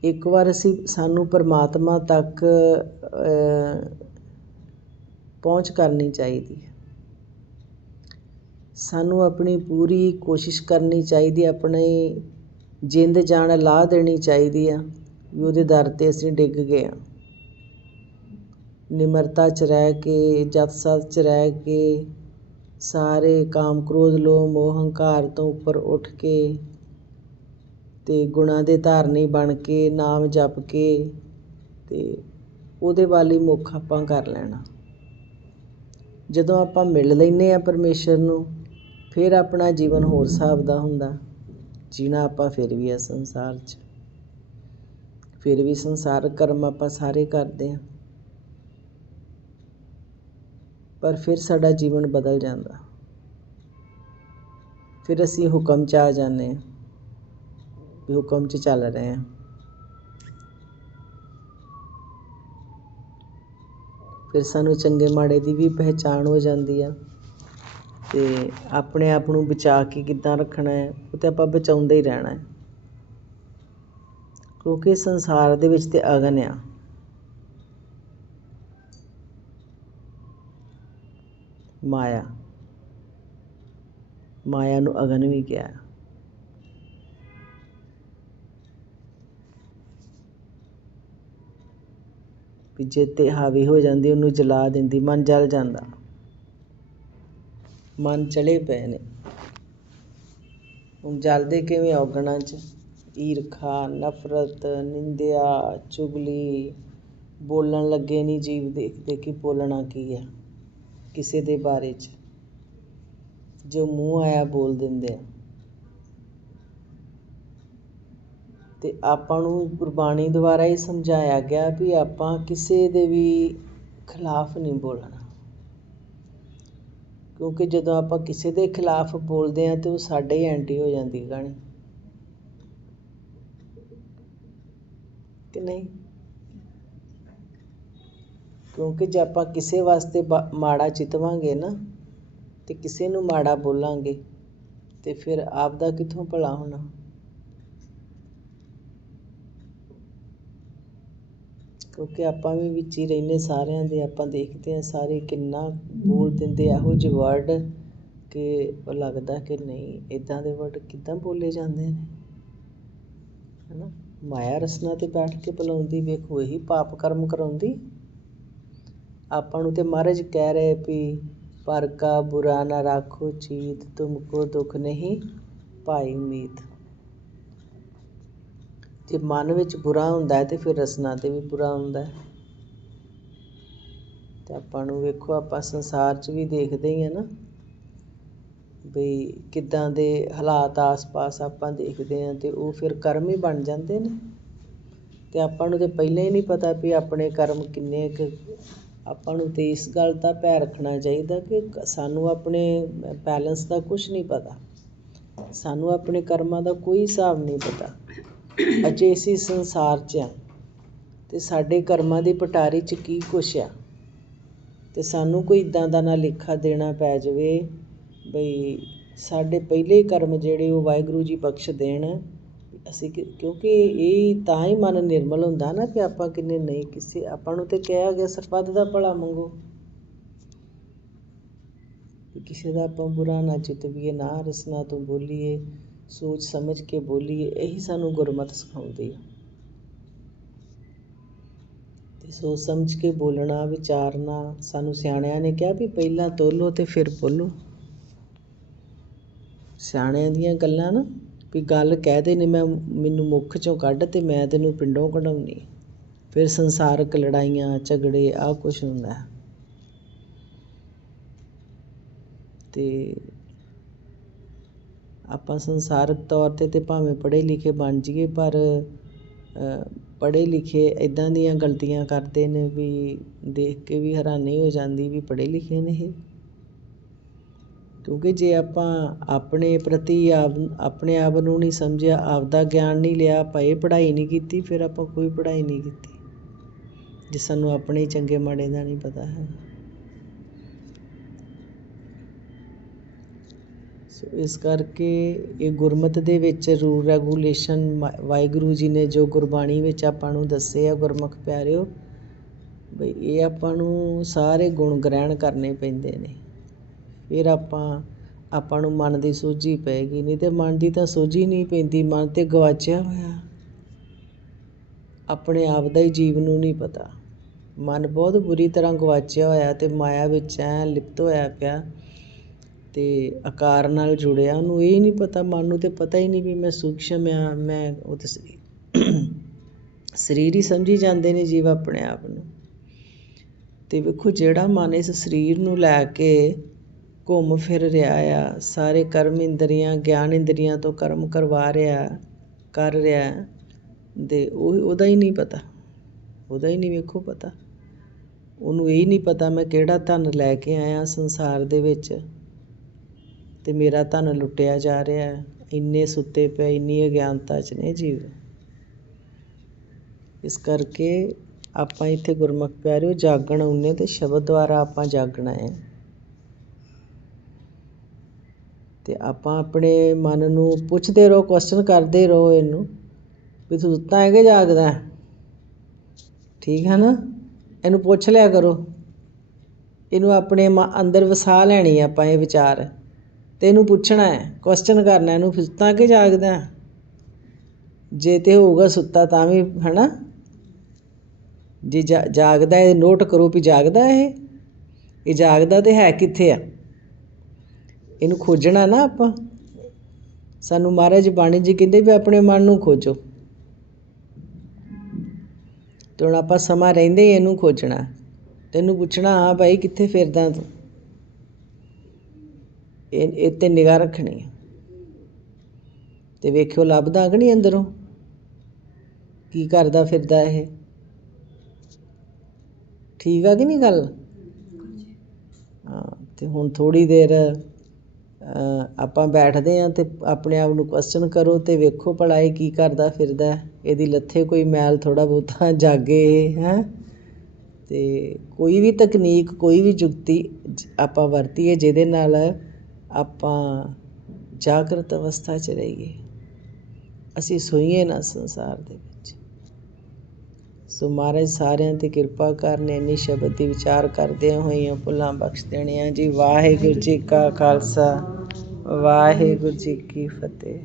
ਇੱਕ ਵਾਰ ਅਸੀਂ ਸਾਨੂੰ ਪਰਮਾਤਮਾ ਤੱਕ ਪਹੁੰਚ ਕਰਨੀ ਚਾਹੀਦੀ ਹੈ। ਸਾਨੂੰ ਆਪਣੀ ਪੂਰੀ ਕੋਸ਼ਿਸ਼ ਕਰਨੀ ਚਾਹੀਦੀ ਆਪਣੀ ਜਿੰਦ ਜਾਨ ਲਾ ਦੇਣੀ ਚਾਹੀਦੀ ਆ ਵੀ ਉਹਦੇ ਦਰ 'ਤੇ ਅਸੀਂ ਡਿੱਗ ਗਏ ਹਾਂ। ਨਿਮਰਤਾ 'ਚ ਰਹਿ ਕੇ ਜਦ ਸਤ 'ਚ ਰਹਿ ਕੇ, ਸਾਰੇ ਕਾਮ ਕ੍ਰੋਧ, ਲੋਭ, ਮੋਹ, ਹੰਕਾਰ ਤੋਂ ਉੱਪਰ ਉੱਠ ਕੇ ਅਤੇ ਗੁਣਾਂ ਦੇ ਧਾਰਨੀ ਬਣ ਕੇ, ਨਾਮ ਜਪ ਕੇ ਅਤੇ ਉਹਦੇ ਵੱਲ ਹੀ ਮੁੱਖ ਆਪਾਂ ਕਰ ਲੈਣਾ। ਜਦੋਂ ਆਪਾਂ ਮਿਲ ਲੈਂਦੇ ਹਾਂ ਪਰਮੇਸ਼ਰ ਨੂੰ, ਫਿਰ ਆਪਣਾ ਜੀਵਨ ਹੋਰ ਹਿਸਾਬ ਦਾ ਹੁੰਦਾ। ਜੀਣਾ ਆਪਾਂ ਫਿਰ ਵੀ ਆ ਸੰਸਾਰ 'ਚ। ਫਿਰ ਵੀ ਸੰਸਾਰ ਕਰਮ ਆਪਾਂ ਸਾਰੇ ਕਰਦੇ ਹਾਂ। ਪਰ ਫਿਰ ਸਾਡਾ ਜੀਵਨ ਬਦਲ ਜਾਂਦਾ। ਫਿਰ ਅਸੀਂ ਹੁਕਮ 'ਚ ਆ ਜਾਂਦੇ ਹਾਂ ਵੀ ਹੁਕਮ 'ਚ ਚੱਲ ਰਹੇ ਹਾਂ। ਫਿਰ ਸਾਨੂੰ ਚੰਗੇ ਮਾੜੇ ਦੀ ਵੀ ਪਹਿਚਾਣ ਹੋ ਜਾਂਦੀ ਆ ਤੇ ਆਪਣੇ ਆਪ ਨੂੰ ਬਚਾ ਕੇ ਕਿੱਦਾਂ ਰੱਖਣਾ ਹੈ, ਉਹ ਤੇ ਆਪਾਂ ਬਚਾਉਂਦੇ ਹੀ ਰਹਿਣਾ ਹੈ। ਕਿਉਂਕਿ ਸੰਸਾਰ ਦੇ ਵਿੱਚ ਤੇ ਅਗਨ ਆ। ਮਾਇਆ। ਮਾਇਆ ਨੂੰ ਅਗਨ ਵੀ ਕਿਹਾ ਵੀ ਜੇ 'ਤੇ ਹਾਵੀ ਹੋ ਜਾਂਦੀ, ਉਹਨੂੰ ਜਲਾ ਦਿੰਦੀ, ਮਨ ਜਲ ਜਾਂਦਾ। ਮਨ ਚਲੇ ਪਏ ਨੇ। ਹੁਣ ਜਲਦੇ ਕਿਵੇਂ ਔਗਣਾਂ 'ਚ? ਈਰਖਾ, ਨਫ਼ਰਤ, ਨਿੰਦਿਆ, ਚੁਗਲੀ। ਬੋਲਣ ਲੱਗੇ ਨਹੀਂ ਜੀਵ ਦੇਖਦੇ ਕਿ ਬੋਲਣਾ ਕੀ ਹੈ? ਕਿਸੇ ਦੇ ਬਾਰੇ 'ਚ। ਜੋ ਮੂੰਹ ਆਇਆ ਬੋਲ ਦਿੰਦੇ ਆ। ਤੇ ਆਪਾਂ ਨੂੰ ਗੁਰਬਾਣੀ ਦੁਆਰਾ ਇਹ ਸਮਝਾਇਆ ਗਿਆ ਵੀ ਆਪਾਂ ਕਿਸੇ ਦੇ ਵੀ ਖਿਲਾਫ ਨਹੀਂ ਬੋਲਣਾ। ਕਿਉਂਕਿ ਜਦੋਂ ਆਪਾਂ ਕਿਸੇ ਦੇ ਖਿਲਾਫ ਬੋਲਦੇ ਆ ਤੇ ਉਹ ਸਾਡੇ ਹੀ ਐਂਟੀ ਹੋ ਜਾਂਦੀ ਕਹਾਣੀ ਕਿ ਨਹੀਂ? ਕਿਉਂਕਿ ਜੇ ਆਪਾਂ ਕਿਸੇ ਵਾਸਤੇ ਮਾੜਾ ਚਿਤਵਾਂਗੇ ਨਾ, ਤੇ ਕਿਸੇ ਨੂੰ ਮਾੜਾ ਬੋਲਾਂਗੇ, ਤਾਂ ਫਿਰ ਆਪਦਾ ਕਿੱਥੋਂ ਭਲਾ ਹੋਣਾ? ਕਿਉਂਕਿ ਆਪਾਂ ਵੀ ਵਿੱਚ ਹੀ ਰਹਿੰਦੇ ਸਾਰਿਆਂ ਦੇ, ਆਪਾਂ ਦੇਖਦੇ ਹਾਂ ਸਾਰੇ ਕਿੰਨਾ ਬੋਲ ਦਿੰਦੇ ਇਹੋ ਜਿਹੇ ਵਰਡ ਕਿ ਉਹ ਲੱਗਦਾ ਕਿ ਨਹੀਂ ਇੱਦਾਂ ਦੇ ਵਰਡ ਕਿੱਦਾਂ ਬੋਲੇ ਜਾਂਦੇ ਨੇ? ਹੈ ਨਾ ਮਾਇਆ ਰਸਨਾ ਤੇ ਬੈਠ ਕੇ ਬੁਲਾਉਂਦੀ, ਵੇਖੋ, ਇਹੀ ਪਾਪ ਕਰਮ ਕਰਾਉਂਦੀ। ਆਪਾਂ ਨੂੰ ਤੇ ਮਹਾਰਾਜ ਕਹਿ ਰਹੇ ਵੀ ਪਰ ਕਾ ਬੁਰਾ ਨਾ ਰਾਖੋ, ਚੀਤ ਤੁਮਕੋ ਦੁੱਖ ਨਹੀਂ ਭਾਈ ਮੀਤ। ਜੇ ਮਨ ਵਿੱਚ ਬੁਰਾ ਹੁੰਦਾ ਤੇ ਫਿਰ ਰਸਨਾ ਤੇ ਵੀ ਬੁਰਾ ਹੁੰਦਾ ਤੇ ਆਪਾਂ ਨੂੰ ਵੇਖੋ, ਆਪਾਂ ਸੰਸਾਰ 'ਚ ਵੀ ਦੇਖਦੇ ਹੀ ਆ ਨਾ ਬਈ ਕਿੱਦਾਂ ਦੇ ਹਾਲਾਤ ਆਸ-ਪਾਸ ਆਪਾਂ ਦੇਖਦੇ ਆ ਤੇ ਉਹ ਫਿਰ ਕਰਮ ਹੀ ਬਣ ਜਾਂਦੇ ਨੇ। ਤੇ ਆਪਾਂ ਨੂੰ ਤੇ ਪਹਿਲਾਂ ਹੀ ਨਹੀਂ ਪਤਾ ਵੀ ਆਪਣੇ ਕਰਮ ਕਿੰਨੇ ਕੁ ਆਪਾਂ ਨੂੰ ਤਾਂ ਇਸ ਗੱਲ ਦਾ ਭੈ ਰੱਖਣਾ ਚਾਹੀਦਾ ਕਿ ਸਾਨੂੰ ਆਪਣੇ ਬੈਲੈਂਸ ਦਾ ਕੁਛ ਨਹੀਂ ਪਤਾ। ਸਾਨੂੰ ਆਪਣੇ ਕਰਮਾਂ ਦਾ ਕੋਈ ਹਿਸਾਬ ਨਹੀਂ ਪਤਾ। ਅਜੇ ਅਸੀਂ ਸੰਸਾਰ 'ਚ ਹਾਂ ਅਤੇ ਸਾਡੇ ਕਰਮਾਂ ਦੀ ਪਟਾਰੀ 'ਚ ਕੀ ਕੁਛ ਆ? ਅਤੇ ਸਾਨੂੰ ਕੋਈ ਇੱਦਾਂ ਦਾ ਨਾ ਲੇਖਾ ਦੇਣਾ ਪੈ ਜਾਵੇ ਬਈ ਸਾਡੇ ਪਹਿਲੇ ਕਰਮ ਜਿਹੜੇ ਉਹ ਵਾਹਿਗੁਰੂ ਜੀ ਬਖਸ਼ ਦੇਣ। ਅਸੀਂ ਕਿ- ਕਿਉਂਕਿ ਇਹ ਤਾਂ ਹੀ ਮਨ ਨਿਰਮਲ ਹੁੰਦਾ ਨਾ ਕਿ ਆਪਾਂ ਕਿੰਨੇ ਨਹੀਂ, ਕਿਸੇ ਆਪਾਂ ਨੂੰ ਤੇ ਕਿਹਾ ਗਿਆ ਸਰਬੱਤ ਦਾ ਭਲਾ ਮੰਗੋ। ਕਿਸੇ ਦਾ ਆਪਾਂ ਬੁਰਾ ਨਾ ਚਿਤਵੀਏ ਨਾ ਰਸਨਾ ਤੋਂ ਬੋਲੀਏ, ਸੋਚ ਸਮਝ ਕੇ ਬੋਲੀਏ, ਇਹੀ ਸਾਨੂੰ ਗੁਰਮਤਿ ਸਿਖਾਉਂਦੀ ਆ। ਤੇ ਸੋਚ ਸਮਝ ਕੇ ਬੋਲਣਾ, ਵਿਚਾਰਨਾ, ਸਾਨੂੰ ਸਿਆਣਿਆਂ ਨੇ ਕਿਹਾ ਵੀ ਪਹਿਲਾਂ ਤੋਲੋ ਤੇ ਫਿਰ ਬੋਲੋ। ਸਿਆਣਿਆਂ ਦੀਆਂ ਗੱਲਾਂ ਨਾ ਵੀ ਗੱਲ ਕਹਿ ਨੇ ਮੈਂ ਮੈਨੂੰ ਮੁੱਖ ਚੋਂ ਕੱਢ ਅਤੇ ਮੈਂ ਤੈਨੂੰ ਪਿੰਡੋਂ ਕਢਾਉਣੀ। ਫਿਰ ਸੰਸਾਰਕ ਲੜਾਈਆਂ, ਝਗੜੇ, ਆਹ ਕੁਛ ਹੁੰਦਾ। ਅਤੇ ਆਪਾਂ ਸੰਸਾਰਕ ਤੌਰ ਤੇ ਤਾਂ ਭਾਵੇਂ ਪੜ੍ਹੇ ਲਿਖੇ ਬਣ ਜਾਈਏ, ਪਰ ਪੜ੍ਹੇ ਲਿਖੇ ਇੱਦਾਂ ਦੀਆਂ ਗਲਤੀਆਂ ਕਰਦੇ ਨੇ ਵੀ ਦੇਖ ਕੇ ਵੀ ਹੈਰਾਨੀ ਹੋ ਜਾਂਦੀ ਵੀ ਪੜ੍ਹੇ ਲਿਖੇ ਨੇ ਇਹ। ਕਿਉਂਕਿ ਜੇ ਆਪਾਂ ਆਪਣੇ ਪ੍ਰਤੀ ਆਪ, ਆਪਣੇ ਆਪ ਨੂੰ ਨਹੀਂ ਸਮਝਿਆ, ਆਪਦਾ ਗਿਆਨ ਨਹੀਂ ਲਿਆ, ਆਪਾਂ ਇਹ ਪੜ੍ਹਾਈ ਨਹੀਂ ਕੀਤੀ, ਫਿਰ ਆਪਾਂ ਕੋਈ ਪੜ੍ਹਾਈ ਨਹੀਂ ਕੀਤੀ। ਜੇ ਸਾਨੂੰ ਆਪਣੇ ਚੰਗੇ ਮਾੜੇ ਦਾ ਨਹੀਂ ਪਤਾ ਹੈ। ਸੋ ਇਸ ਕਰਕੇ ਇਹ ਗੁਰਮਤ ਦੇ ਵਿੱਚ ਰੂਲ ਰੈਗੂਲੇਸ਼ਨ ਵਾਹਿਗੁਰੂ ਜੀ ਨੇ ਜੋ ਗੁਰਬਾਣੀ ਵਿੱਚ ਆਪਾਂ ਨੂੰ ਦੱਸੇ ਆ, ਗੁਰਮੁਖ ਪਿਆਰਿਓ, ਬਈ ਇਹ ਆਪਾਂ ਨੂੰ ਸਾਰੇ ਗੁਣ ਗ੍ਰਹਿਣ ਕਰਨੇ ਪੈਂਦੇ ਨੇ। ਫਿਰ ਆਪਾਂ ਆਪਾਂ ਨੂੰ ਮਨ ਦੀ ਸੋਝੀ ਪਏਗੀ ਨਹੀਂ ਤੇ ਮਨ ਦੀ ਤਾਂ ਸੋਝੀ ਨਹੀਂ ਪੈਂਦੀ ਮਨ ਤੇ ਗਵਾਚਿਆ ਹੋਇਆ। ਆਪਣੇ ਆਪ ਦਾ ਹੀ ਜੀਵ ਨੂੰ ਨਹੀਂ ਪਤਾ। ਮਨ ਬਹੁਤ ਬੁਰੀ ਤਰ੍ਹਾਂ ਗਵਾਚਿਆ ਹੋਇਆ ਤੇ ਮਾਇਆ ਵਿੱਚ ਐ ਲਿਪਤ ਹੋਇਆ ਪਿਆ ਤੇ ਆਕਾਰ ਨਾਲ ਜੁੜਿਆ ਉਹਨੂੰ ਇਹ ਨਹੀਂ ਪਤਾ ਮਨ ਨੂੰ ਤੇ ਪਤਾ ਹੀ ਨਹੀਂ ਵੀ ਮੈਂ ਸੂਖਸ਼ਮ ਆ ਮੈਂ ਉਹ ਤੇ ਸਰੀਰ <coughs> ਸਰੀਰ ਹੀ ਸਮਝੀ ਜਾਂਦੇ ਨੇ ਜੀਵ ਆਪਣੇ ਆਪ ਨੂੰ। ਤੇ ਵੇਖੋ ਜਿਹੜਾ ਮਨ ਇਸ ਸਰੀਰ ਨੂੰ ਲੈ ਕੇ ਘੁੰਮ ਫਿਰ ਰਿਹਾ ਆ। ਸਾਰੇ ਕਰਮ ਇੰਦਰੀਆਂ, ਗਿਆਨ ਇੰਦਰੀਆਂ ਤੋਂ ਕਰਮ ਕਰਵਾ ਰਿਹਾ, ਕਰ ਰਿਹਾ। ਦੇ ਉਹ, ਉਹਦਾ ਹੀ ਨਹੀਂ ਪਤਾ। ਉਹਦਾ ਹੀ ਨਹੀਂ ਵੇਖੋ ਪਤਾ। ਉਹਨੂੰ ਇਹ ਨਹੀਂ ਪਤਾ ਮੈਂ ਕਿਹੜਾ ਧਨ ਲੈ ਕੇ ਆਇਆ ਸੰਸਾਰ ਦੇ ਵਿੱਚ। ਅਤੇ ਮੇਰਾ ਧਨ ਲੁੱਟਿਆ ਜਾ ਰਿਹਾ। ਇੰਨੇ ਸੁੱਤੇ ਪਏ, ਇੰਨੀ ਅਗਿਆਨਤਾ 'ਚ ਨੇ ਜੀਵ। ਇਸ ਕਰਕੇ ਆਪਾਂ ਇੱਥੇ ਗੁਰਮੁਖ ਪਿਆਰਿਓ, ਜਾਗਣ ਆਉਂਦੇ ਤੇ ਸ਼ਬਦ ਦੁਆਰਾ ਆਪਾਂ ਜਾਗਣਾ ਹੈ। ਅਤੇ ਆਪਾਂ ਆਪਣੇ ਮਨ ਨੂੰ ਪੁੱਛਦੇ ਰਹੋ ਕੁਐਸਚਨ ਕਰਦੇ ਰਹੋ ਇਹਨੂੰ, ਵੀ ਤੂੰ ਸੁੱਤਾ ਹੈ ਕਿ ਜਾਗਦਾ ਠੀਕ ਹੈ ਨਾ? ਇਹਨੂੰ ਪੁੱਛ ਲਿਆ ਕਰੋ। ਇਹਨੂੰ ਆਪਣੇ ਅੰਦਰ ਵਸਾ ਲੈਣੀ ਆਪਾਂ ਇਹ ਵਿਚਾਰ। ਤੇ ਇਹਨੂੰ ਪੁੱਛਣਾ ਹੈ ਕੁਐਸਚਨ ਕਰਨਾ, ਇਹਨੂੰ ਸੁੱਤਾ ਕਿ ਜਾਗਦਾ ਜੇ ਤੇ ਹੋਊਗਾ ਸੁੱਤਾ ਤਾਂ ਵੀ, ਹਨਾ? ਜੇ ਜਾਗਦਾ ਇਹ ਨੋਟ ਕਰੋ ਵੀ ਜਾਗਦਾ ਇਹ। ਇਹ ਜਾਗਦਾ ਤੇ ਹੈ ਕਿੱਥੇ ਆ? ਇਹਨੂੰ ਖੋਜਣਾ ਨਾ ਆਪਾਂ। ਸਾਨੂੰ ਮਹਾਰਾਜ ਬਾਣੀ ਜੀ ਕਹਿੰਦੇ ਵੀ ਆਪਣੇ ਮਨ ਨੂੰ ਖੋਜੋ। ਤੇ ਹੁਣ ਆਪਾਂ ਸਮਾਂ ਰਹਿੰਦੇ ਹੀ ਇਹਨੂੰ ਖੋਜਣਾ। ਤੈਨੂੰ ਪੁੱਛਣਾ ਹਾਂ ਭਾਈ ਕਿੱਥੇ ਫਿਰਦਾ ਤੂੰ? ਇਹ ਇਹ ਤੇ ਨਿਗਾਹ ਰੱਖਣੀ ਤੇ ਵੇਖਿਓ ਲੱਭਦਾ ਕਿ ਨਹੀਂ ਅੰਦਰੋਂ? ਕੀ ਕਰਦਾ ਫਿਰਦਾ ਇਹ? ਠੀਕ ਆ ਕਿ ਨਹੀਂ ਗੱਲ? ਹਾਂ ਤੇ ਹੁਣ ਥੋੜੀ ਦੇਰ ਆਪਾਂ ਬੈਠਦੇ ਹਾਂ ਅਤੇ ਆਪਣੇ ਆਪ ਨੂੰ ਕੁਸ਼ਚਨ ਕਰੋ ਅਤੇ ਵੇਖੋ ਭਲਾ ਇਹ ਕੀ ਕਰਦਾ ਫਿਰਦਾ ਇਹਦੀ ਲੱਥੇ ਕੋਈ ਮੈਲ ਥੋੜ੍ਹਾ ਬਹੁਤਾ <laughs> ਜਾਗੇ, ਹੈਂ? ਅਤੇ ਕੋਈ ਵੀ ਤਕਨੀਕ, ਕੋਈ ਵੀ ਯੁਕਤੀ ਆਪਾਂ ਵਰਤੀਏ ਜਿਹਦੇ ਨਾਲ ਆਪਾਂ ਜਾਗਰਤ ਅਵਸਥਾ 'ਚ ਰਹੀਏ। ਅਸੀਂ ਸੋਈਏ ਨਾ ਸੰਸਾਰ ਦੇ ਵਿੱਚ। ਸੋ ਮਹਾਰਾਜ, ਸਾਰਿਆਂ ਤੇ ਕਿਰਪਾ ਕਰਨ, ਇੰਨੀ ਸ਼ਬਦ ਦੀ ਵਿਚਾਰ ਕਰਦਿਆਂ ਹੋਈਆਂ ਭੁੱਲਾਂ ਬਖਸ਼ ਦੇਣੀਆਂ ਜੀ। ਵਾਹਿਗੁਰੂ ਜੀ ਕਾ ਖਾਲਸਾ, ਵਾਹਿਗੁਰੂ ਜੀ ਕੀ ਫਤਿਹ।